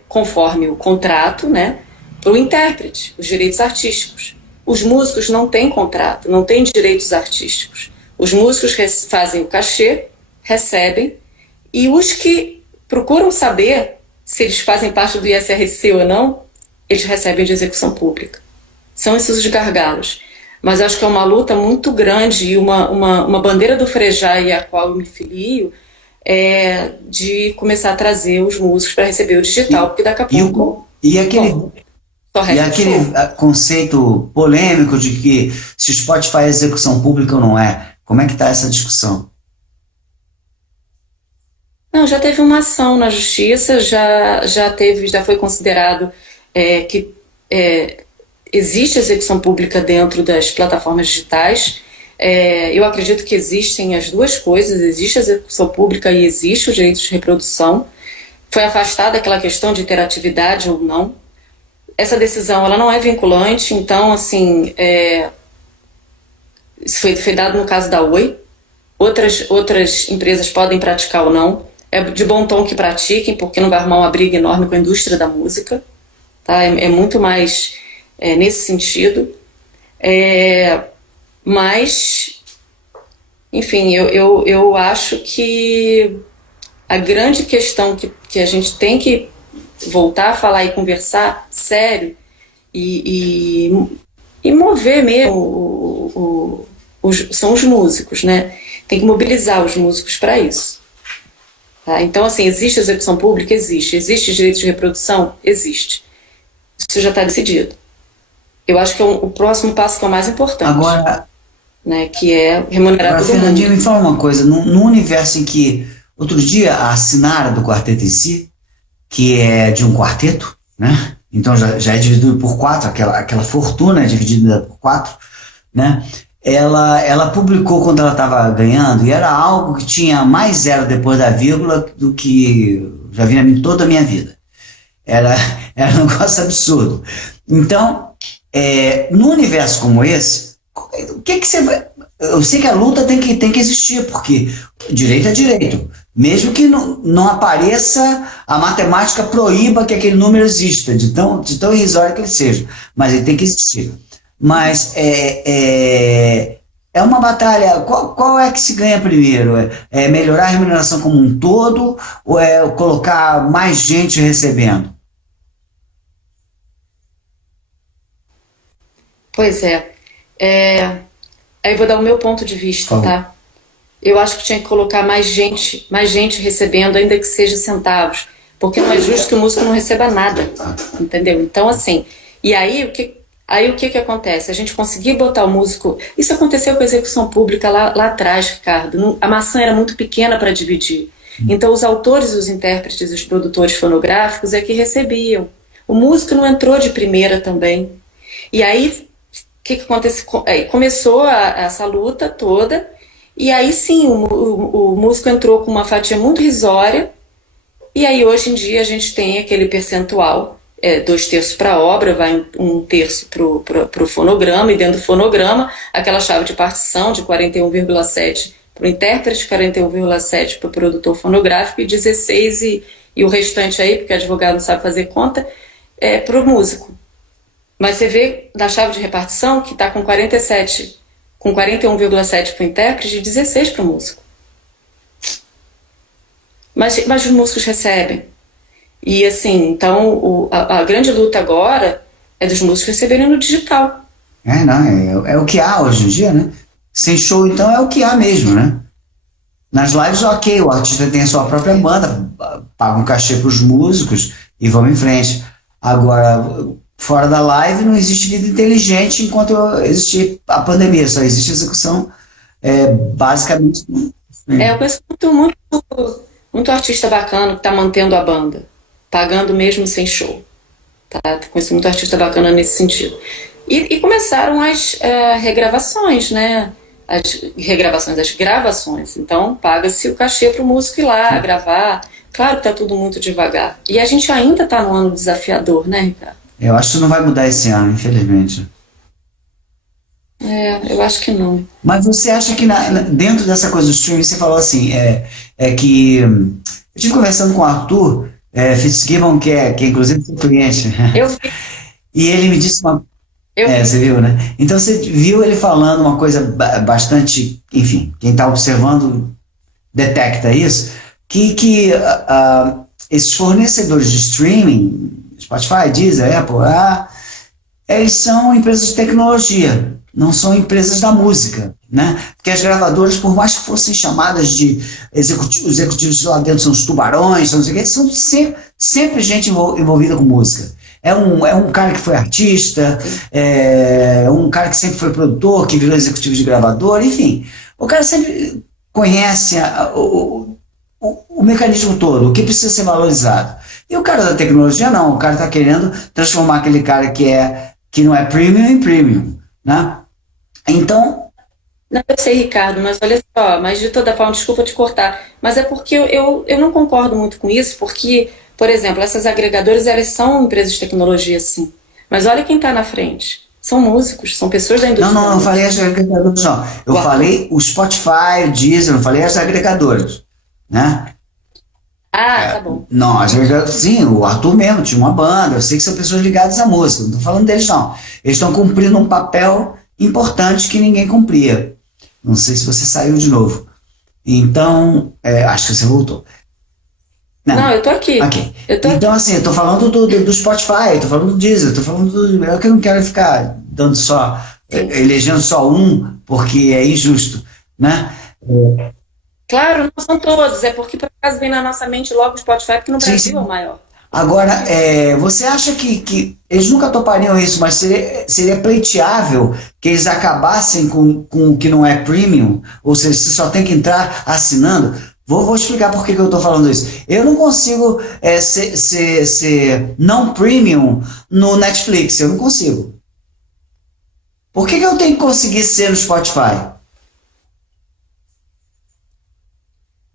conforme o contrato, né, para o intérprete, os direitos artísticos. Os músicos não têm contrato, não têm direitos artísticos. Os músicos fazem o cachê, recebem, e os que procuram saber se eles fazem parte do ISRC ou não, eles recebem de execução pública. São esses os gargalos. Mas acho que é uma luta muito grande e uma bandeira do Frejá, a qual eu me filio, de começar a trazer os músicos para receber o digital, porque daqui a pouco... E aquele conceito polêmico de que se o Spotify é execução pública ou não é, como é que está essa discussão? Não, já teve uma ação na justiça, já foi considerado que existe execução pública dentro das plataformas digitais. Eu acredito que existem as duas coisas, existe a execução pública e existe o direito de reprodução. Foi afastada aquela questão de interatividade ou não. Essa decisão ela não é vinculante, então, assim, isso foi dado no caso da Oi. Outras empresas podem praticar ou não. É de bom tom que pratiquem, porque não vai arrumar uma briga enorme com a indústria da música. Tá? É muito mais nesse sentido. Mas, enfim, eu acho que a grande questão que a gente tem que voltar a falar e conversar sério e mover mesmo são os músicos, né? Tem que mobilizar os músicos para isso. Tá? Então, assim, existe execução pública? Existe. Existe direito de reprodução? Existe. Isso já está decidido. Eu acho que o próximo passo que é o mais importante. Agora, né, que é remunerar todo mundo. Fernandinho, me fala uma coisa. No universo em que, outro dia, a Sinara do quarteto em si, que é de um quarteto, né? Então já é dividido por 4, aquela fortuna é dividida por 4, né? Ela publicou quando ela estava ganhando, e era algo que tinha mais zero depois da vírgula do que já vinha em toda a minha vida. Era um negócio absurdo. Então, num universo como esse, o que você vai... Eu sei que a luta tem que existir, porque direito é direito. Mesmo que não apareça, a matemática proíba que aquele número exista, de tão irrisório que ele seja. Mas ele tem que existir. Mas é uma batalha. Qual é que se ganha primeiro? É melhorar a remuneração como um todo ou é colocar mais gente recebendo? Pois é. É, aí eu vou dar o meu ponto de Por vista, favor. tá? Eu acho que tinha que colocar mais gente recebendo, ainda que seja centavos, porque não é justo que o músico não receba nada, entendeu? Então, assim, e aí o que que acontece? A gente conseguia botar o músico. Isso aconteceu com a execução pública lá atrás, Ricardo. A maçã era muito pequena para dividir. Então, os autores, os intérpretes, os produtores fonográficos é que recebiam. O músico não entrou de primeira também. E aí, o que que aconteceu? Aí começou essa luta toda, e aí sim, o músico entrou com uma fatia muito risória, e aí hoje em dia a gente tem aquele percentual, 2 terços para a obra, vai um terço para o fonograma, e dentro do fonograma, aquela chave de partição de 41,7 para o intérprete, 41,7 para o produtor fonográfico, e 16 e o restante aí, porque o advogado não sabe fazer conta, para o músico. Mas você vê na chave de repartição que está com 47, com 41,7 para o intérprete e 16 para o músico. Mas os músicos recebem. E assim, então a grande luta agora é dos músicos receberem no digital. Não, é o que há hoje em dia, né? Sem show, então, é o que há mesmo, né? Nas lives, ok, o artista tem a sua própria banda, paga um cachê para os músicos e vamos em frente. Agora, fora da live, não existe vida inteligente enquanto existir a pandemia, só existe execução, basicamente. Eu conheço muito artista bacana que está mantendo a banda, pagando mesmo sem show. Tá? Conheço muito artista bacana nesse sentido. E começaram as regravações, né? As gravações. Então, paga-se o cachê para o músico ir lá gravar. Claro que tá tudo muito devagar. E a gente ainda está num ano desafiador, né, Ricardo? Eu acho que isso não vai mudar esse ano, infelizmente. Eu acho que não. Mas você acha que dentro dessa coisa do streaming, você falou assim, é que eu estive conversando com o Arthur Fitzgibbon, que é inclusive seu cliente, Eu vi, e ele me disse uma. eu vi. Você viu, né? Então você viu ele falando uma coisa bastante, enfim, quem está observando detecta isso, que esses fornecedores de streaming, Spotify, Deezer, Apple, eles são empresas de tecnologia, não são empresas da música, né? Porque as gravadoras, por mais que fossem chamadas de executivos, os executivos lá dentro são os tubarões, não sei o quê, são sempre gente envolvida com música. É um cara que foi artista, um cara que sempre foi produtor, que virou executivo de gravador, enfim. O cara sempre conhece o mecanismo todo, o que precisa ser valorizado. E o cara da tecnologia não, o cara está querendo transformar aquele cara que não é premium em premium, né? Então, Não, eu sei, Ricardo, mas olha só, mas de toda forma, desculpa te cortar, mas é porque eu não concordo muito com isso, porque, por exemplo, essas agregadoras, elas são empresas de tecnologia, sim. Mas olha quem está na frente. São músicos, são pessoas da não, indústria não, da não falei as música. agregadoras, não. Eu O Arthur. falei o Spotify, o Deezer, não falei as agregadoras, né? Ah, tá bom. Não, sim, o Arthur mesmo tinha uma banda, eu sei que são pessoas ligadas à música, não estou falando deles, não. Eles estão cumprindo um papel importante que ninguém cumpria. Não sei se você saiu de novo. Então, acho que você voltou. Não, Não, eu tô aqui. ok. Eu tô Então, aqui. assim, eu tô falando do Spotify, tô falando do Deezer, tô falando do. É que eu não quero ficar dando só, Sim. elegendo só um, porque é injusto, né? Claro, não são todos, é porque por acaso vem na nossa mente logo o Spotify, porque no Sim, Brasil é o sim. maior. Agora, você acha que eles nunca topariam isso, mas seria pleiteável que eles acabassem com o que não é premium? Ou seja, você só tem que entrar assinando? Vou explicar por que eu estou falando isso. Eu não consigo ser não premium no Netflix, eu não consigo. Por que eu tenho que conseguir ser no Spotify?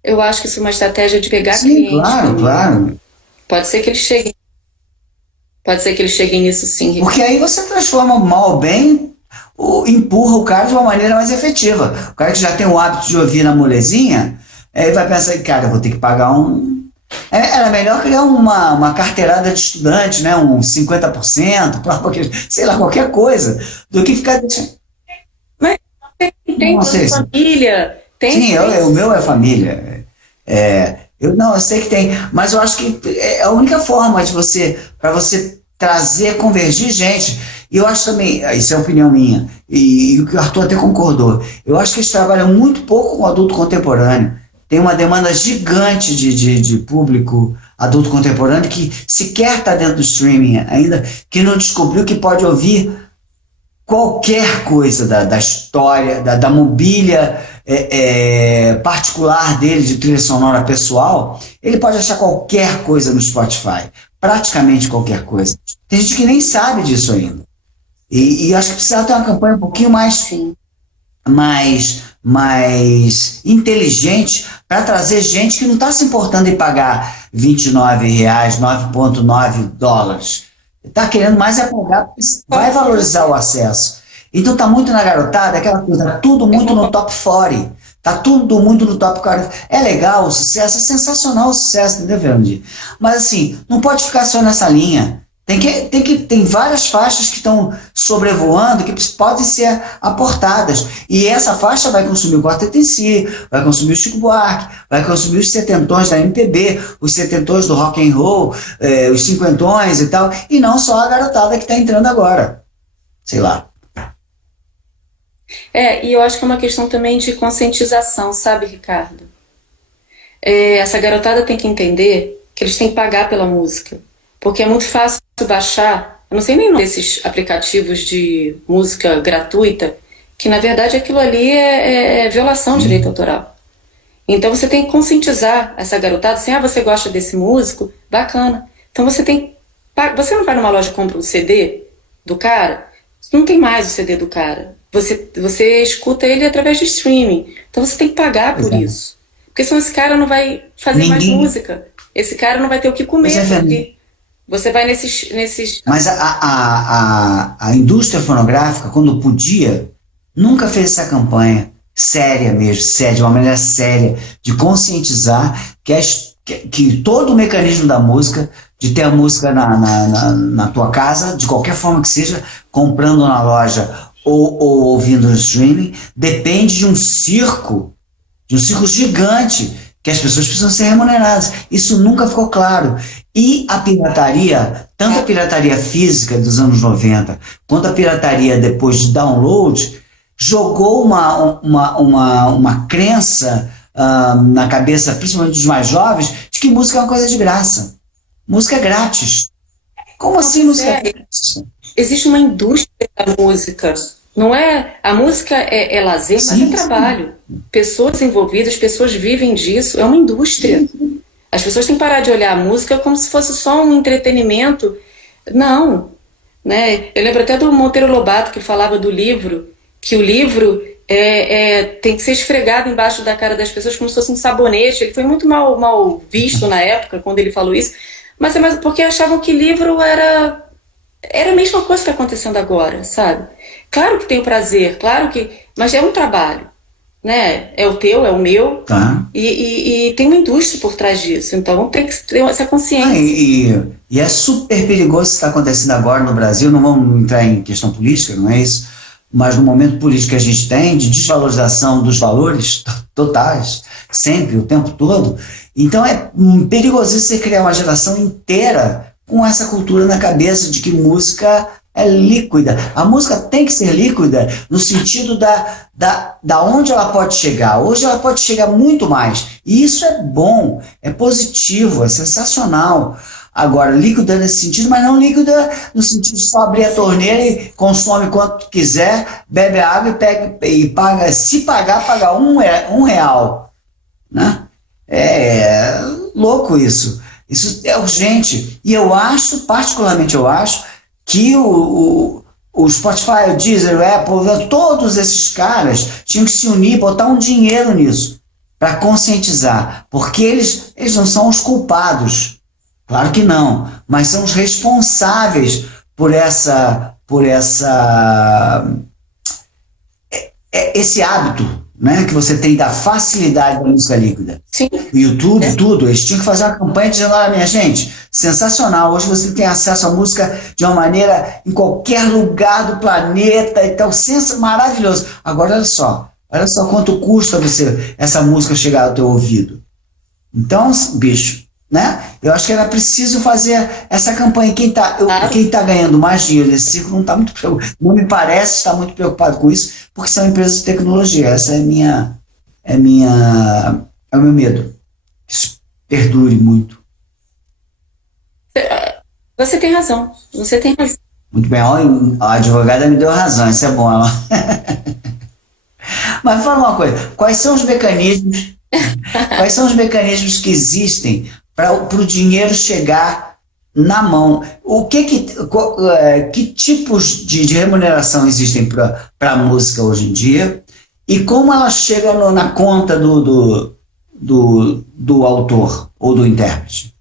Eu acho que isso é uma estratégia de pegar Sim, cliente, meu claro, amigo. claro. Pode ser que eles cheguem, pode ser que eles cheguem nisso sim, Porque Ricardo. aí você transforma o mal ou bem, empurra o cara de uma maneira mais efetiva. O cara que já tem o hábito de ouvir na molezinha, ele vai pensar que, cara, eu vou ter que pagar um. Era melhor criar uma carteirada de estudante, né? Um 50%, sei lá, qualquer coisa, do que ficar deixando. Mas tem Não plano sei. família, Sim, tem o meu sim. é família. Não, eu sei que tem, mas eu acho que é a única forma de para você trazer, convergir gente. E eu acho também, isso é opinião minha, e o que o Arthur até concordou, eu acho que eles trabalham muito pouco com o adulto contemporâneo. Tem uma demanda gigante de público adulto contemporâneo que sequer está dentro do streaming ainda, que não descobriu que pode ouvir qualquer coisa da história, da mobília particular dele, de trilha sonora pessoal. Ele pode achar qualquer coisa no Spotify, praticamente qualquer coisa. Tem gente que nem sabe disso ainda. E acho que precisa ter uma campanha um pouquinho mais inteligente para trazer gente que não está se importando em pagar R$ 29, $9,9. Está querendo mais é pagar, porque vai valorizar o acesso. Então está muito na garotada, aquela coisa, tá tudo muito no top 40. Está tudo muito no top 40. É legal o sucesso, é sensacional o sucesso, entendeu, Fernandinho? Mas assim, não pode ficar só nessa linha. Tem várias faixas que estão sobrevoando que podem ser aportadas. E essa faixa vai consumir o Quarteto em Si, vai consumir o Chico Buarque, vai consumir os setentões da MPB, os setentões do rock and roll, os cinquentões e tal, e não só a garotada que está entrando agora. Sei lá. E eu acho que é uma questão também de conscientização, sabe, Ricardo? Essa garotada tem que entender que eles têm que pagar pela música. Porque é muito fácil baixar, eu não sei nem desses aplicativos de música gratuita, que na verdade aquilo ali é violação de direito autoral. Então você tem que conscientizar essa garotada, assim, você gosta desse músico? Bacana. Então você não vai numa loja e compra um CD do cara, não tem mais o CD do cara. Você escuta ele através de streaming. Então você tem que pagar por isso. Porque senão esse cara não vai fazer mais música. Esse cara não vai ter o que comer, porque você vai nesses... Mas a indústria fonográfica, quando podia, nunca fez essa campanha séria mesmo, de uma maneira séria, de conscientizar que todo o mecanismo da música, de ter a música na tua casa, de qualquer forma que seja, comprando na loja ou ouvindo no streaming, depende de um circo gigante, que as pessoas precisam ser remuneradas. Isso nunca ficou claro. E a pirataria, tanto a pirataria física dos anos 90, quanto a pirataria depois de download, jogou uma crença na cabeça, principalmente dos mais jovens, de que música é uma coisa de graça. Música é grátis. Como assim música é grátis? Existe uma indústria da música. Não é, a música é lazer, mas é trabalho. Pessoas envolvidas, pessoas vivem disso, é uma indústria. As pessoas têm que parar de olhar a música como se fosse só um entretenimento. Não. Né? Eu lembro até do Monteiro Lobato, que falava do livro, que o livro tem que ser esfregado embaixo da cara das pessoas como se fosse um sabonete. Ele foi muito mal visto na época, quando ele falou isso, mas porque achavam que livro era a mesma coisa que está acontecendo agora, sabe? Claro que tem o prazer, mas é um trabalho, né? É o teu, é o meu, e tem uma indústria por trás disso, então tem que ter essa consciência. E é super perigoso o que está acontecendo agora no Brasil, não vamos entrar em questão política, não é isso? Mas no momento político que a gente tem, de desvalorização dos valores totais, sempre, o tempo todo, então é perigosíssimo você criar uma geração inteira com essa cultura na cabeça de que música é líquida. A música tem que ser líquida no sentido da onde ela pode chegar. Hoje ela pode chegar muito mais. E isso é bom, é positivo, é sensacional. Agora, líquida nesse sentido, mas não líquida no sentido de só abrir a torneira e consome quanto quiser, bebe água e paga. Se pagar, paga um real. Né? É louco isso. Isso é urgente. E particularmente eu acho, que o Spotify, o Deezer, o Apple, todos esses caras tinham que se unir, botar um dinheiro nisso, para conscientizar. Porque eles não são os culpados. Claro que não. Mas são os responsáveis por esse hábito, né, que você tem da facilidade da música líquida. Sim. O YouTube, tudo, eles tinham que fazer uma campanha dizendo, olha, minha gente, sensacional, hoje você tem acesso à música de uma maneira em qualquer lugar do planeta e tal, maravilhoso. Agora olha só quanto custa essa música chegar ao teu ouvido. Então, bicho, né? Eu acho que era preciso fazer essa campanha. Claro. Quem tá ganhando mais dinheiro nesse ciclo não está muito preocupado, não me parece estar muito preocupado com isso, porque são empresas de tecnologia. Essa é o meu medo. Isso perdure muito. Você tem razão. Você tem razão. Muito bem, ó, a advogada me deu razão, isso é bom. Mas fala uma coisa, quais são os mecanismos que existem para o dinheiro chegar na mão? Que tipos de remuneração existem para a música hoje em dia? E como ela chega na conta do autor ou do intérprete?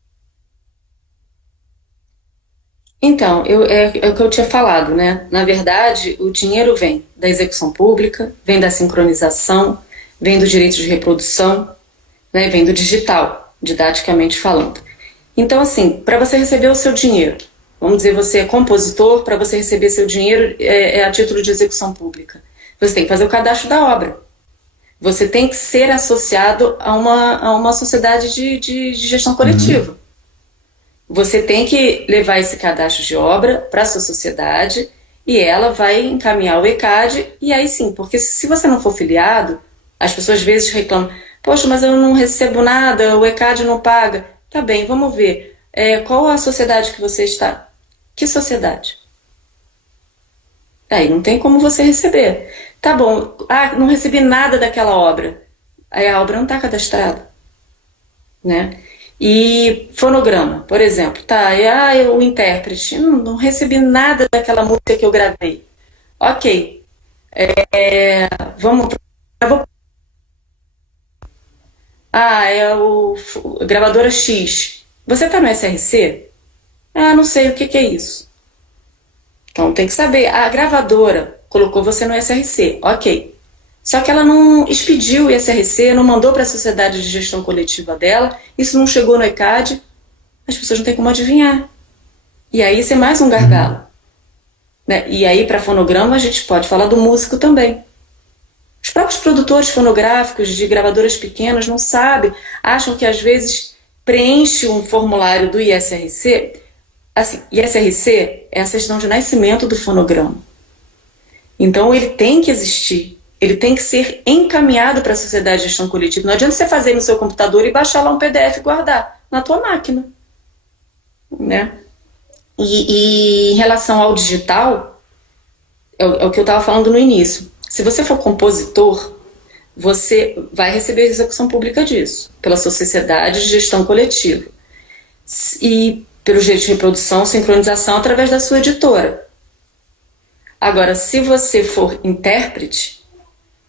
Então, é o que eu tinha falado, né? Na verdade, o dinheiro vem da execução pública, vem da sincronização, vem do direito de reprodução, né? Vem do digital, didaticamente falando. Então, assim, para você receber o seu dinheiro, vamos dizer, você é compositor, para você receber seu dinheiro a título de execução pública. Você tem que fazer o cadastro da obra. Você tem que ser associado a uma sociedade de gestão coletiva. Você tem que levar esse cadastro de obra para a sua sociedade e ela vai encaminhar o ECAD, e aí sim, porque se você não for filiado, as pessoas às vezes reclamam, poxa, mas eu não recebo nada, o ECAD não paga. Tá bem, vamos ver. Qual a sociedade que você está? Que sociedade? Aí não tem como você receber. Tá bom, não recebi nada daquela obra. Aí a obra não está cadastrada, né? E fonograma, por exemplo, o intérprete, não recebi nada daquela música que eu gravei. Ok, vamos. Gravadora X. Você tá no SRC? Não sei o que é isso. Então tem que saber. A gravadora colocou você no SRC, ok. Só que ela não expediu o SRC, não mandou para a sociedade de gestão coletiva dela, isso não chegou no ECAD, as pessoas não têm como adivinhar. E aí isso é mais um gargalo. Né? E aí para fonograma a gente pode falar do músico também. Os próprios produtores fonográficos de gravadoras pequenas não sabem, acham que às vezes preenche um formulário do ISRC. Assim, ISRC é a certidão de nascimento do fonograma. Então ele tem que existir, ele tem que ser encaminhado para a sociedade de gestão coletiva. Não adianta você fazer no seu computador e baixar lá um PDF e guardar na tua máquina, né? E em relação ao digital, é o que eu estava falando no início. Se você for compositor, você vai receber a execução pública disso, pela sua sociedade de gestão coletiva. E pelo direito de reprodução, sincronização, através da sua editora. Agora, se você for intérprete,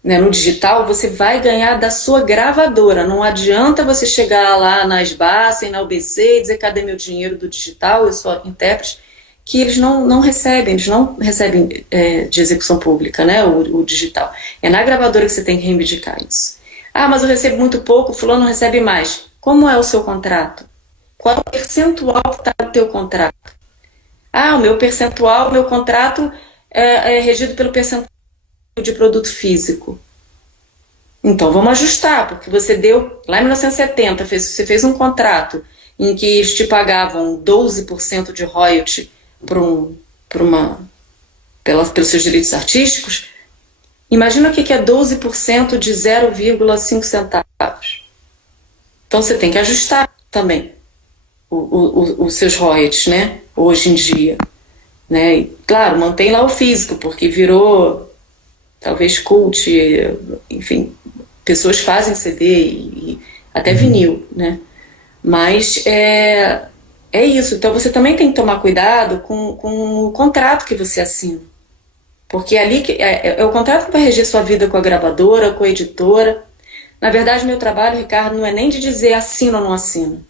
né, no digital, você vai ganhar da sua gravadora. Não adianta você chegar lá na SBACEN, na UBC e dizer cadê meu dinheiro do digital, eu sou intérprete, que eles não recebem, eles não recebem de execução pública, né, o digital. É na gravadora que você tem que reivindicar isso. Mas eu recebo muito pouco, fulano recebe mais. Como é o seu contrato? Qual é o percentual que está no teu contrato? O meu percentual, o meu contrato é regido pelo percentual de produto físico. Então vamos ajustar, porque você deu, lá em 1970, você fez um contrato em que eles te pagavam 12% de royalty pelos seus direitos artísticos. Imagina o que é 12% de 0,5 centavos. Então você tem que ajustar também os seus royalties, né? Hoje em dia, né? E, claro, mantém lá o físico, porque virou talvez cult, enfim, pessoas fazem CD e até vinil, né? Mas é isso. Então você também tem que tomar cuidado com o contrato que você assina, porque ali é o contrato que vai reger sua vida com a gravadora, com a editora. Na verdade, meu trabalho, Ricardo, não é nem de dizer assino ou não assino.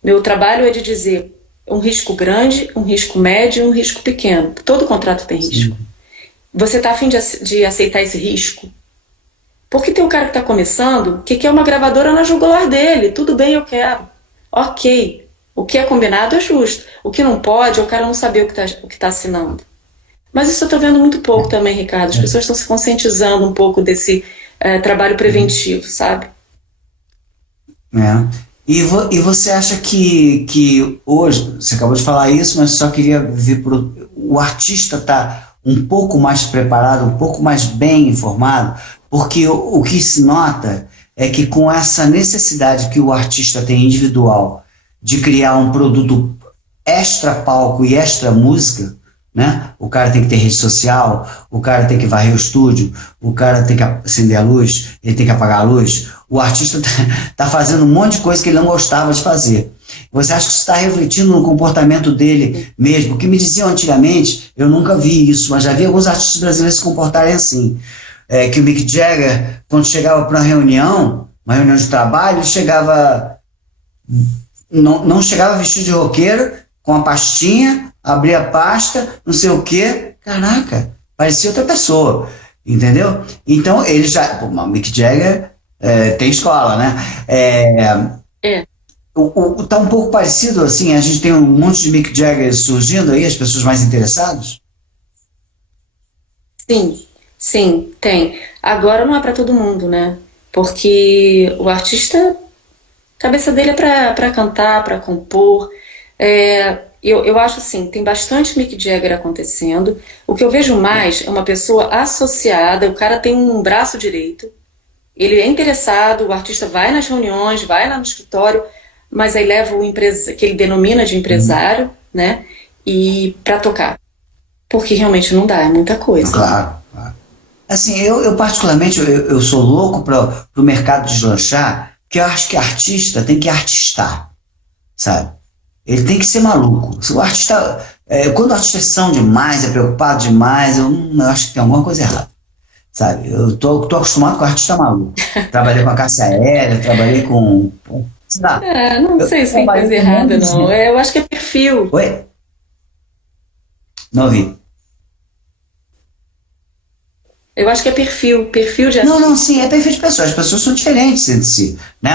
Meu trabalho é de dizer um risco grande, um risco médio e um risco pequeno. Todo contrato tem risco. Sim. Você está a fim de aceitar esse risco? Porque tem um cara que está começando que quer uma gravadora na jugular dele. Tudo bem, eu quero. Ok. O que é combinado é justo. O que não pode é o cara não saber o que tá assinando. Mas isso eu estou vendo muito pouco também, Ricardo. As pessoas estão se conscientizando um pouco desse trabalho preventivo, sabe? E você acha que hoje, você acabou de falar isso, mas só queria ver o artista está um pouco mais preparado, um pouco mais bem informado, porque o que se nota é que com essa necessidade que o artista tem individual de criar um produto extra palco e extra música, né? O cara tem que ter rede social, o cara tem que varrer o estúdio, o cara tem que acender a luz, ele tem que apagar a luz. O artista tá fazendo um monte de coisa que ele não gostava de fazer. Você acha que isso está refletindo no comportamento dele mesmo? O que me diziam antigamente, eu nunca vi isso, mas já vi alguns artistas brasileiros se comportarem assim. Que o Mick Jagger, quando chegava para uma reunião de trabalho, ele chegava, não chegava vestido de roqueiro, com a pastinha, abria a pasta, não sei o quê. Caraca, parecia outra pessoa, entendeu? Então, ele já... Pô, o Mick Jagger tem escola, né? É, Tá um pouco parecido, assim, a gente tem um monte de Mick Jagger surgindo aí, as pessoas mais interessadas? sim, sim, tem. Agora não é para todo mundo, né? Porque o artista, a cabeça dele é para cantar, para compor. Eu acho assim, tem bastante Mick Jagger acontecendo. O que eu vejo mais é uma pessoa associada, o cara tem um braço direito, ele é interessado, o artista vai nas reuniões, vai lá no escritório, mas aí leva o que ele denomina de empresário, né? E para tocar. Porque realmente não dá, é muita coisa. Claro, claro. Assim, eu particularmente, eu sou louco para o mercado deslanchar, que eu acho que artista tem que artistar, sabe? Ele tem que ser maluco. Se o artista, quando o artista é são demais, é preocupado demais, eu acho que tem alguma coisa errada, sabe? Eu tô acostumado com o artista maluco. Trabalhei com a Cássia Eller, trabalhei com... Sei lá, Não eu sei se tem trabalhei coisa com um errada, monte de não. gente. Eu acho que é perfil. Oi? Não ouvi. Eu acho que é perfil de Não, artista. sim, é perfil de pessoas. As pessoas são diferentes entre si, né?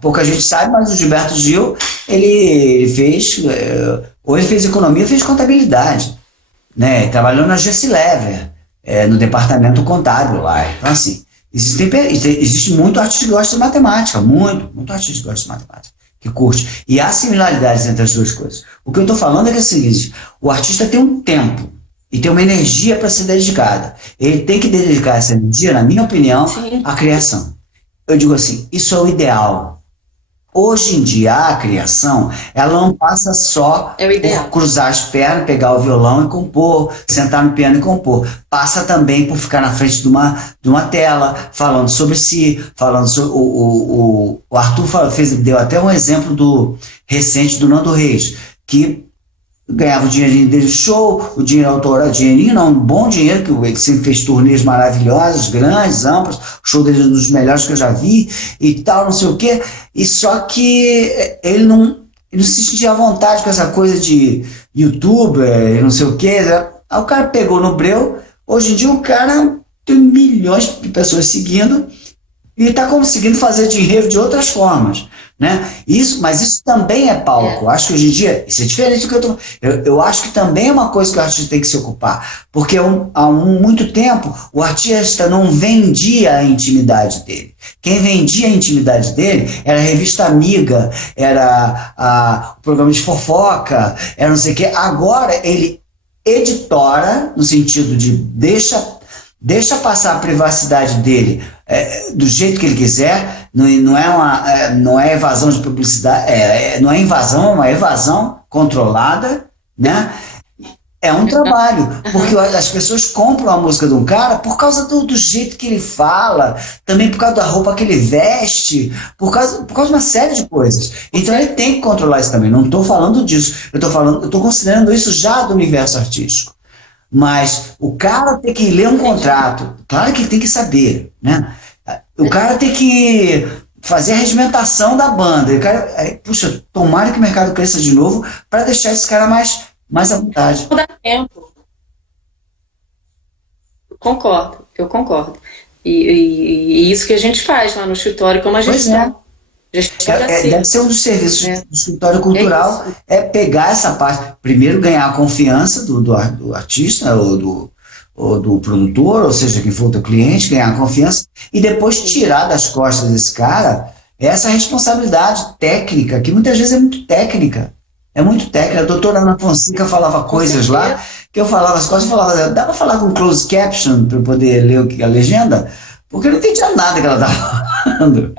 Pouca gente sabe, mas o Gilberto Gil, ele fez, ou ele fez economia, fez contabilidade, né? Trabalhou na Gessi Lever, no departamento contábil lá. Então, assim, existe muito artista que gosta de matemática, muito artista que gosta de matemática, que curte. E há similaridades entre as duas coisas. O que eu estou falando é que é o seguinte, o artista tem um tempo e tem uma energia para ser dedicada. Ele tem que dedicar essa energia, na minha opinião, Sim, à criação. Eu digo assim, isso é o ideal. Hoje em dia, a criação, ela não passa só é o por ideal. cruzar as pernas, pegar o violão e compor, sentar no piano e compor. Passa também por ficar na frente de uma tela, falando sobre si, falando sobre... O Arthur deu até um exemplo recente do Nando Reis, que ganhava o dinheirinho dele show, o dinheiro autoral, dinheirinho não, um bom dinheiro, que ele sempre fez turnês maravilhosas, grandes, amplas, o show dele é um dos melhores que eu já vi, e tal, não sei o quê, e só que ele não se sentia à vontade com essa coisa de youtuber, e não sei o quê, né? Aí o cara pegou no breu, hoje em dia o cara tem milhões de pessoas seguindo, e está conseguindo fazer dinheiro de outras formas, né? Mas isso também é palco. Eu acho que hoje em dia, isso é diferente do que eu acho que também é uma coisa que o artista tem que se ocupar, porque há muito tempo o artista não vendia a intimidade dele. Quem vendia a intimidade dele era a revista Amiga, era o programa de fofoca, era não sei o quê. Agora ele editora, no sentido de deixa passar a privacidade dele do jeito que ele quiser, não é evasão de publicidade, não é invasão, é uma evasão controlada, né? É um trabalho, porque as pessoas compram a música de um cara por causa do jeito que ele fala, também por causa da roupa que ele veste, por causa de uma série de coisas. Então ele tem que controlar isso também. Não estou falando disso, eu estou considerando isso já do universo artístico. Mas o cara tem que ler um contrato, claro que ele tem que saber, né? O cara tem que fazer a regimentação da banda. O cara, puxa, tomara que o mercado cresça de novo para deixar esse cara mais à vontade. Não dá tempo. Eu concordo. E isso que a gente faz lá no escritório, como a Pois é. gestão. Gestão da Deve ser um dos serviços É, do escritório é cultural, isso. pegar essa parte, primeiro ganhar a confiança do artista ou do produtor, ou seja, quem for o teu cliente, ganhar a confiança, e depois tirar das costas desse cara essa responsabilidade técnica, que muitas vezes é muito técnica. É muito técnica. A doutora Ana Fonseca falava Com coisas lá certeza. que eu falava as coisas, eu falava, dá para falar com closed caption para eu poder ler a legenda? Porque eu não entendia nada que ela estava falando.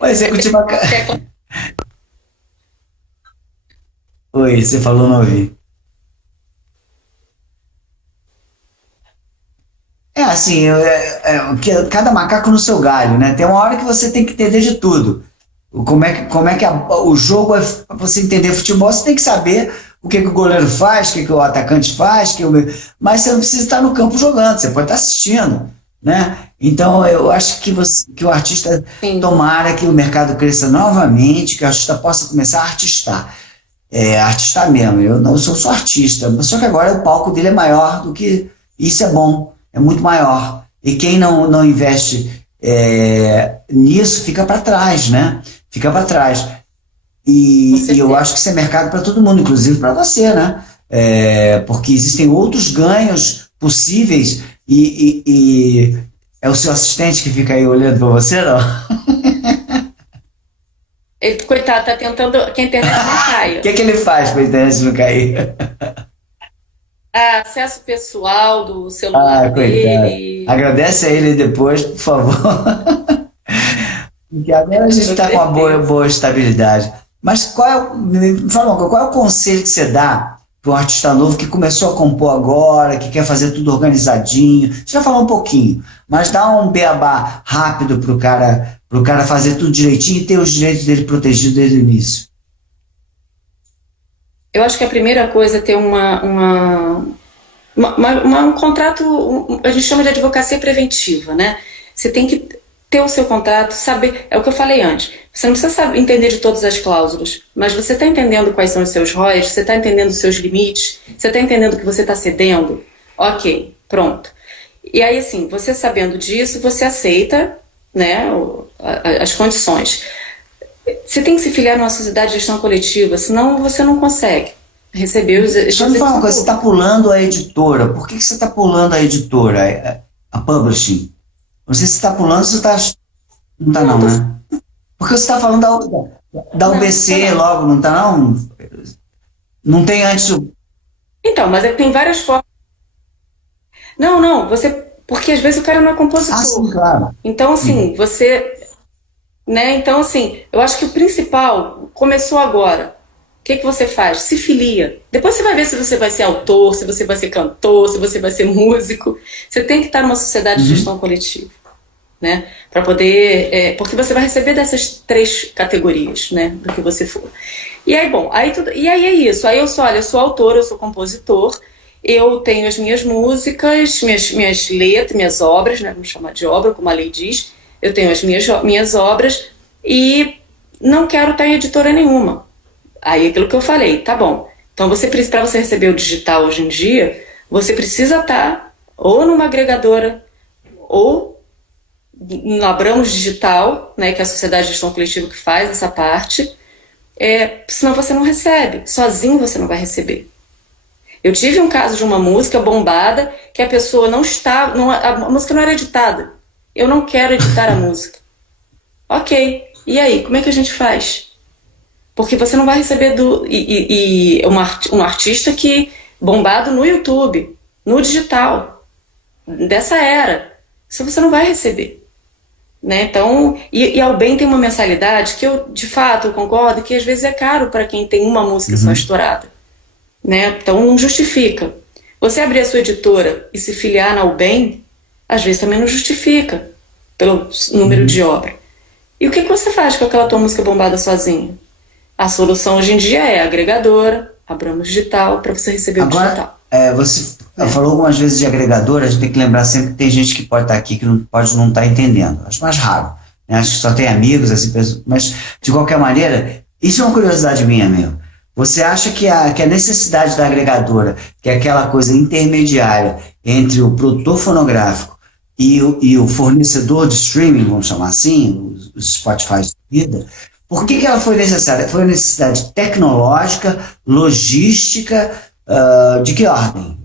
O executivo. Tecla- Oi, você falou, não ouvi. É assim, cada macaco no seu galho, né? Tem uma hora que você tem que entender de tudo. Como é que o jogo é, para você entender futebol, você tem que saber o que o goleiro faz, o que o atacante faz, mas você não precisa estar no campo jogando, você pode estar assistindo, né? Então eu acho que o artista, Sim, tomara que o mercado cresça novamente, que o artista possa começar a artistar. Artista mesmo, eu não sou só artista, só que agora o palco dele é maior do que. Isso é bom, é muito maior. E quem não investe nisso fica para trás, né? Fica para trás. com E eu certeza. acho que isso é mercado para todo mundo, inclusive para você, né? Porque existem outros ganhos possíveis e é o seu assistente que fica aí olhando para você, não? Ele, coitado, tá tentando que a internet não O que caia. é que ele faz para a internet não cair? Acesso pessoal do Ah, celular coitado. dele, Agradece a ele depois, por favor. Porque agora a gente com está com uma boa, certeza. boa estabilidade. Mas me fala uma coisa, qual é o conselho que você dá para um artista novo que começou a compor agora, que quer fazer tudo organizadinho? Você já falou um pouquinho, mas dá um beabá rápido pro cara fazer tudo direitinho e ter os direitos dele protegidos desde o início. Eu acho que a primeira coisa é ter um contrato, a gente chama de advocacia preventiva, né? Você tem que ter o seu contrato, saber, é o que eu falei antes. Você não precisa entender de todas as cláusulas, mas você está entendendo quais são os seus royalties, você está entendendo os seus limites, você está entendendo o que você está cedendo? Ok, pronto. E aí, assim, você sabendo disso, você aceita, né, as condições. Você tem que se filiar numa sociedade de gestão coletiva, senão você não consegue receber os de Só me fala uma execução coisa, você está pública. pulando a editora. Por que você está pulando a editora, a publishing? Não sei se você está pulando, se você está. Não está Não, não, né? Porque você está falando da não, tô UBC não. logo, não está não? Não tem antes o. Então, mas é que tem várias formas. Não, não, você. Porque às vezes o cara não é Ah, sim, compositor. claro. Então, Hum. assim, você. Né? Então, assim, eu acho que o principal começou agora. O que que você faz? Se filia. Depois você vai ver se você vai ser autor, se você vai ser cantor, se você vai ser músico. Você tem que estar numa sociedade de Uhum. gestão coletiva, né? Para poder, porque você vai receber dessas três categorias, né? Do que você for. E aí, bom, e aí é isso. Aí eu sou, olha, eu sou autor, eu sou compositor, eu tenho as minhas músicas, minhas letras, minhas obras, né? Vamos chamar de obra, como a lei diz. Eu tenho as minhas obras e não quero estar em editora nenhuma. Aí aquilo que eu falei, tá bom. Então você para você receber o digital hoje em dia, você precisa estar ou numa agregadora ou no Abramos Digital, né, que é a sociedade de gestão coletiva que faz essa parte, senão você não recebe. Sozinho você não vai receber. Eu tive um caso de uma música bombada que a pessoa não estava, não, a música não era editada. Eu não quero editar a música. Ok. E aí, como é que a gente faz? Porque você não vai receber um artista que bombado no YouTube, no digital, dessa era. Isso você não vai receber. Né? Então, a Albem tem uma mensalidade que eu, de fato, eu concordo que às vezes é caro para quem tem uma música só Uhum. estourada. Né? Então, não justifica. Você abrir a sua editora e se filiar na Albem, às vezes também não justifica pelo número de Uhum. obra. E o que você faz com aquela tua música bombada sozinho? A solução hoje em dia é agregadora, Abramos Digital, para você receber o Agora, digital. você Né? falou algumas vezes de agregador, a gente tem que lembrar sempre que tem gente que pode estar aqui que não pode não estar entendendo. Acho mais raro. Né? Acho que só tem amigos, assim, mas de qualquer maneira, isso é uma curiosidade minha mesmo. Você acha que a necessidade da agregadora, que é aquela coisa intermediária entre o produtor fonográfico e o fornecedor de streaming, vamos chamar assim, os Spotify da vida, por que ela foi necessária? Foi uma necessidade tecnológica, logística, de que ordem?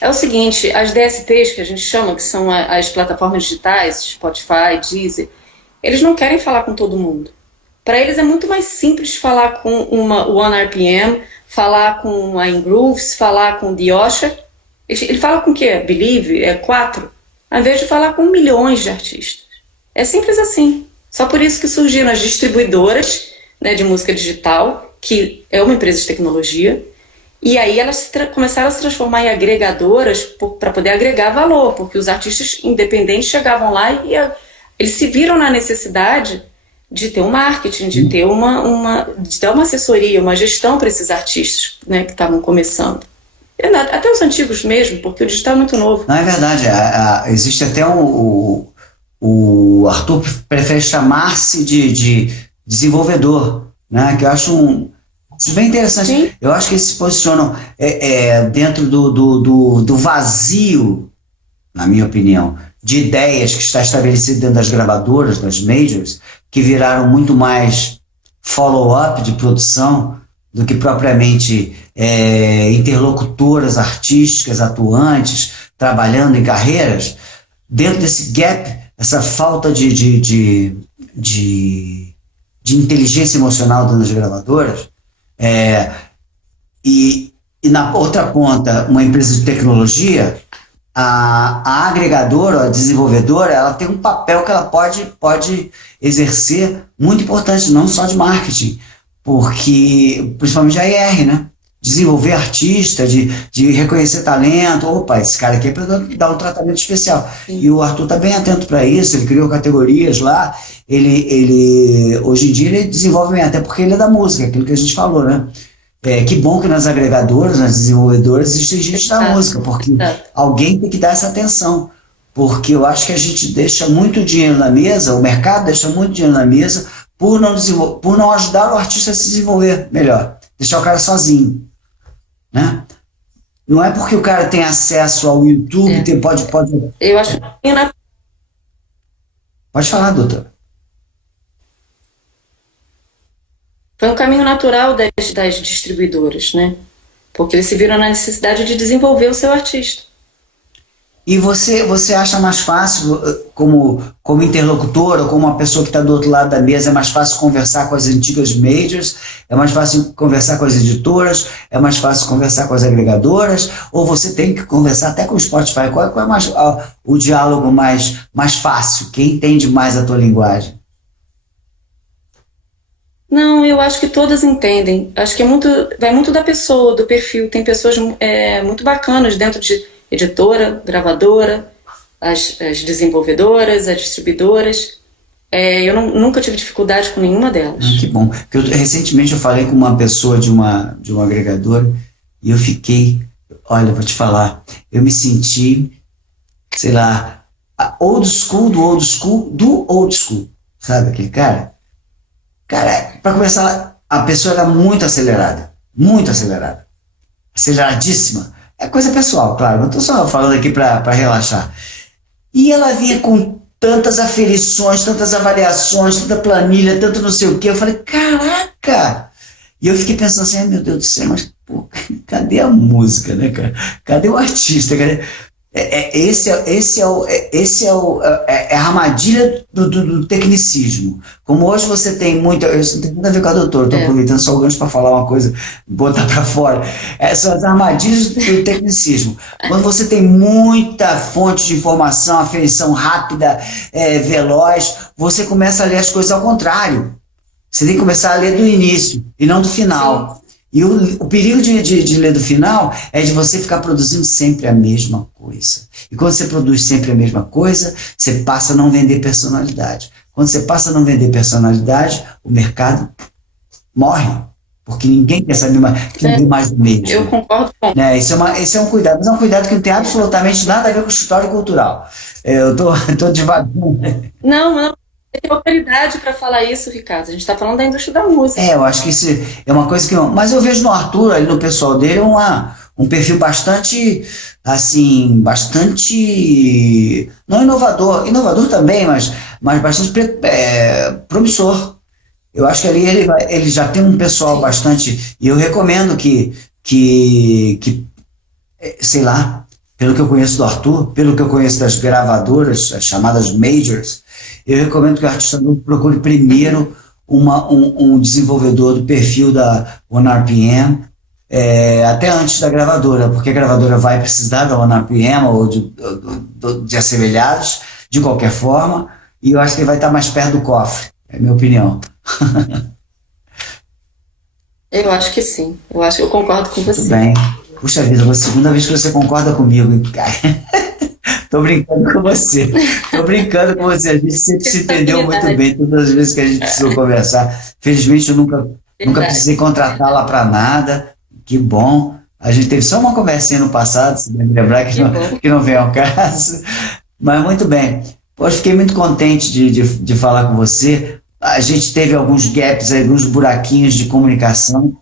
É o seguinte, as DSPs que a gente chama, que são as plataformas digitais, Spotify, Deezer, eles não querem falar com todo mundo. Para eles é muito mais simples falar com uma One RPM, falar com a Ingrooves, falar com The Osher. Ele fala com o quê? Believe? É 4? Ao invés de falar com milhões de artistas. É simples assim. Só por isso que surgiram as distribuidoras, né, de música digital, que é uma empresa de tecnologia, e aí elas começaram a se transformar em agregadoras para poder agregar valor, porque os artistas independentes chegavam lá e eles se viram na necessidade de ter um marketing, de ter de ter uma assessoria, uma gestão para esses artistas, né, que estavam começando. Até os antigos mesmo, porque o digital é muito novo. Não, é verdade. Existe até o Arthur prefere chamar-se de desenvolvedor, né? Que eu acho bem interessante. Sim. Eu acho que eles se posicionam dentro do vazio, na minha opinião, de ideias que está estabelecido dentro das gravadoras, das majors, que viraram muito mais follow-up de produção do que propriamente interlocutoras artísticas, atuantes, trabalhando em carreiras. Dentro desse gap, essa falta de inteligência emocional dentro das gravadoras, e na outra ponta, uma empresa de tecnologia, a agregadora, a desenvolvedora, ela tem um papel que ela pode exercer muito importante, não só de marketing, porque, principalmente a IR, né? Desenvolver artista, de reconhecer talento. Opa, esse cara aqui é para dar um tratamento especial. Sim. E o Arthur está bem atento para isso, ele criou categorias lá, hoje em dia ele desenvolve bem, até porque ele é da música, aquilo que a gente falou, né? Que bom que nas agregadoras, nas desenvolvedoras, existe gente da música, porque alguém tem que dar essa atenção. Porque eu acho que a gente deixa muito dinheiro na mesa, o mercado deixa muito dinheiro na mesa por não ajudar o artista a se desenvolver melhor, deixar o cara sozinho, né? Não é porque o cara tem acesso ao YouTube, pode... Eu acho que... Pode falar, doutora. Foi um caminho natural das distribuidoras, né? Porque eles se viram na necessidade de desenvolver o seu artista. E você acha mais fácil, como interlocutor, ou como uma pessoa que está do outro lado da mesa, é mais fácil conversar com as antigas majors, é mais fácil conversar com as editoras, é mais fácil conversar com as agregadoras, ou você tem que conversar até com o Spotify? Qual é mais, o diálogo mais fácil? Quem entende mais a tua linguagem? Não, eu acho que todas entendem. Acho que vai muito da pessoa, do perfil. Tem pessoas muito bacanas dentro de editora, gravadora, as desenvolvedoras, as distribuidoras. Eu nunca tive dificuldade com nenhuma delas. Que bom. Recentemente eu falei com uma pessoa de uma agregadora e eu fiquei, olha, vou te falar, eu me senti, sei lá, old school do old school. Sabe aquele cara? Cara, para começar, a pessoa era muito acelerada, aceleradíssima. É coisa pessoal, claro, não estou só falando aqui para relaxar. E ela vinha com tantas aferições, tantas avaliações, tanta planilha, tanto não sei o quê. Eu falei, caraca! E eu fiquei pensando assim, meu Deus do céu, mas pô, cadê a música, né, cara? Cadê o artista? É a armadilha do tecnicismo. Como hoje você tem muita... Isso não tem nada a ver com a doutora, estou aproveitando só o gancho para falar uma coisa, botar para fora. São as armadilhas do tecnicismo. Quando você tem muita fonte de informação, aferição rápida, veloz, você começa a ler as coisas ao contrário. Você tem que começar a ler do início e não do final. Sim. E o perigo de ler do final é de você ficar produzindo sempre a mesma coisa. E quando você produz sempre a mesma coisa, você passa a não vender personalidade. Quando você passa a não vender personalidade, o mercado morre. Porque ninguém quer saber mais do mesmo. Eu concordo com esse é um cuidado, mas é um cuidado que não tem absolutamente nada a ver com o escritório cultural. Eu tô devagar. Não. Tem autoridade para falar isso, Ricardo. A gente está falando da indústria da música. Eu acho que isso é uma coisa que... Mas eu vejo no Arthur, ali no pessoal dele, um perfil bastante, assim, não inovador também, mas bastante promissor. Eu acho que ali ele já tem um pessoal Sim. bastante... E eu recomendo que sei lá, pelo que eu conheço do Arthur, pelo que eu conheço das gravadoras, as chamadas majors, eu recomendo que o artista novo procure Uhum. primeiro um desenvolvedor do perfil da OneRPM, até antes da gravadora, porque a gravadora vai precisar da OneRPM ou de assemelhados, de qualquer forma, e eu acho que ele vai estar mais perto do cofre, é a minha opinião. Eu acho que sim. Eu concordo com Muito você. bem. Puxa vida, é a segunda vez que você concorda comigo, cara. Tô brincando com você. Tô brincando com você. A gente sempre se entendeu muito Afinidade, bem todas as vezes que a gente precisou conversar. Felizmente, eu nunca verdade. precisei contratá-la para nada. Que bom. A gente teve só uma conversinha no passado, se deve lembrar Que bom. que não vem ao caso. Mas muito bem. Poxa, fiquei muito contente de falar com você. A gente teve alguns gaps, alguns buraquinhos de comunicação.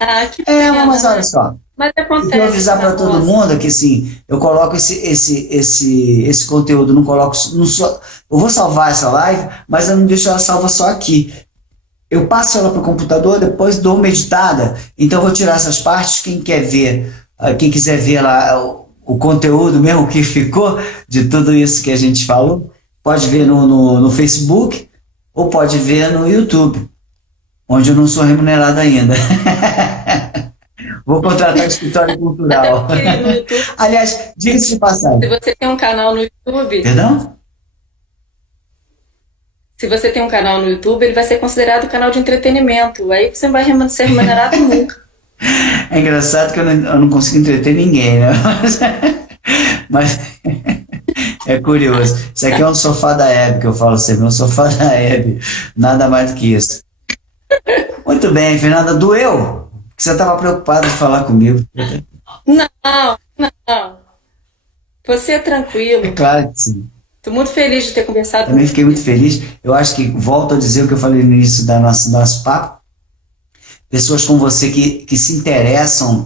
Ah, que Mas pena, olha né? só, Mas eu quero acontece avisar para para todo nós. mundo que assim, eu coloco esse conteúdo, não coloco, não só, eu vou salvar essa live, mas eu não deixo ela salva só aqui. Eu passo ela para o computador, depois dou uma editada, então eu vou tirar essas partes, quem quiser ver lá o conteúdo mesmo que ficou de tudo isso que a gente falou, pode ver no Facebook ou pode ver no YouTube, onde eu não sou remunerado ainda. Vou contratar o escritório Até cultural. porque no YouTube, Aliás, diga-se de se passagem. você tem um canal no YouTube, Perdão? se você tem um canal no YouTube, ele vai ser considerado canal de entretenimento. Aí você não vai ser remunerado nunca. É engraçado que eu não consigo entreter ninguém, né? Mas é curioso. Isso aqui é um sofá da Hebe, que eu falo sempre, um sofá da Hebe. Nada mais do que isso. Muito bem, Fernanda, doeu? Que você estava preocupada de falar comigo. Não, não. Você é É tranquilo. claro que sim. Estou muito feliz de ter conversado Também com fiquei muito você. feliz. Eu acho que, volto a dizer o que eu falei no início do nosso papo, pessoas como você que se interessam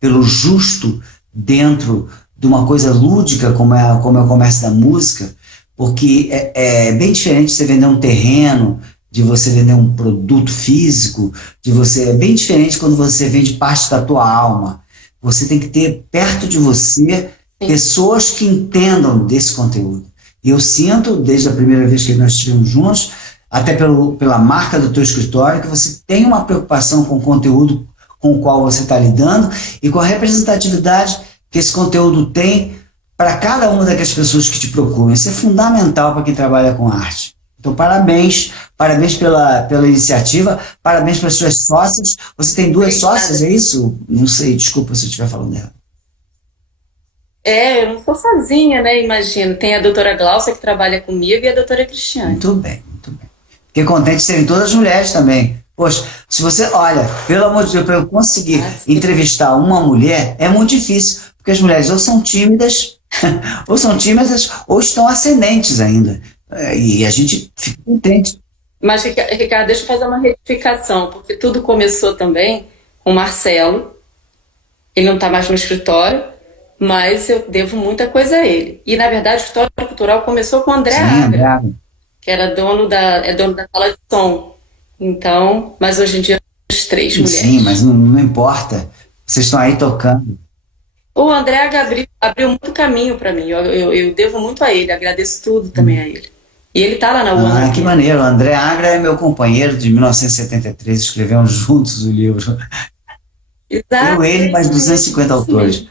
pelo justo dentro de uma coisa lúdica como é o comércio da música, porque é bem diferente de você vender um terreno, de você vender um produto físico, é bem diferente quando você vende parte da tua alma. Você tem que ter perto de você Sim, pessoas que entendam desse conteúdo. E eu sinto, desde a primeira vez que nós estivemos juntos, até pela marca do teu escritório, que você tem uma preocupação com o conteúdo com o qual você está lidando e com a representatividade que esse conteúdo tem para cada uma daquelas pessoas que te procuram. Isso é fundamental para quem trabalha com arte. Então, parabéns, parabéns pela iniciativa, parabéns para as suas sócias. Você tem duas sócias, obrigada. é isso? Não sei, desculpa se eu estiver falando errado. É, eu não sou sozinha, né? Imagina. Tem a doutora Glaucia que trabalha comigo e a doutora Cristiane. Muito bem, muito bem. Fiquei contente de serem todas mulheres também. Poxa, se você, olha, pelo amor de Deus, para eu conseguir Ah, sim. entrevistar uma mulher, é muito difícil, porque as mulheres ou são tímidas, ou estão ascendentes ainda. E a gente fica contente. Mas, Ricardo, deixa eu fazer uma retificação, porque tudo começou também com o Marcelo. Ele não está mais no escritório, mas eu devo muita coisa a ele. E, na verdade, o História Cultural começou com o André Sim, Agra, André. que era dono da sala de som. Então, mas hoje em dia somos três Sim, mas mulheres. não importa. Vocês estão aí tocando. O André abriu muito caminho para mim. Eu devo muito a ele, agradeço tudo também a ele. E ele tá lá na Ah, que UNRPM. maneiro. O André Agra é meu companheiro de 1973, escrevemos juntos o livro. Eu, Exato, ele, é mais isso mesmo, 250 isso autores. mesmo.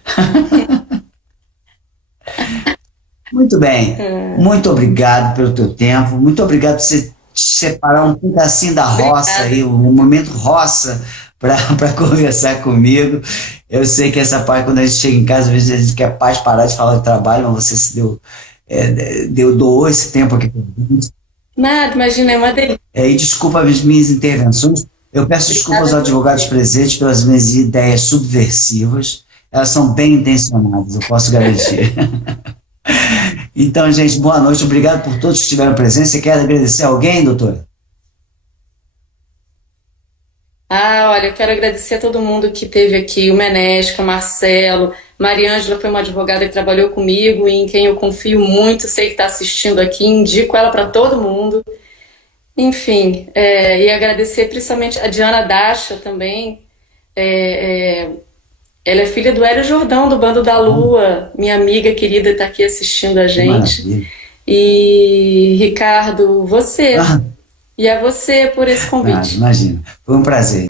Muito bem. Muito obrigado pelo teu tempo. Muito obrigado por você separar um pedacinho da roça Obrigada. aí, um momento roça, para conversar comigo. Eu sei que essa parte, quando a gente chega em casa, às vezes a gente quer paz, parar de falar de trabalho, mas você se doou esse tempo aqui pra gente. Nada, imagina, é uma delícia. E desculpa as minhas intervenções. Eu peço desculpa aos Obrigada a advogados você. presentes pelas minhas ideias subversivas. Elas são bem intencionadas, eu posso garantir. Então, gente, boa noite. Obrigado por todos que estiveram presentes. Você quer agradecer alguém, doutora? Ah, olha, eu quero agradecer a todo mundo que esteve aqui, o Menesca, o Marcelo, Mariângela foi uma advogada que trabalhou comigo e em quem eu confio muito, sei que está assistindo aqui, indico ela para todo mundo. Enfim, e agradecer principalmente a Diana Dacha também, é, Ela é filha do Hélio Jordão, do Bando da Oh, Lua. Minha amiga querida está aqui assistindo a que gente. maravilha. E, Ricardo, você. Ah, E a você por esse nada, convite. imagina. Foi um prazer.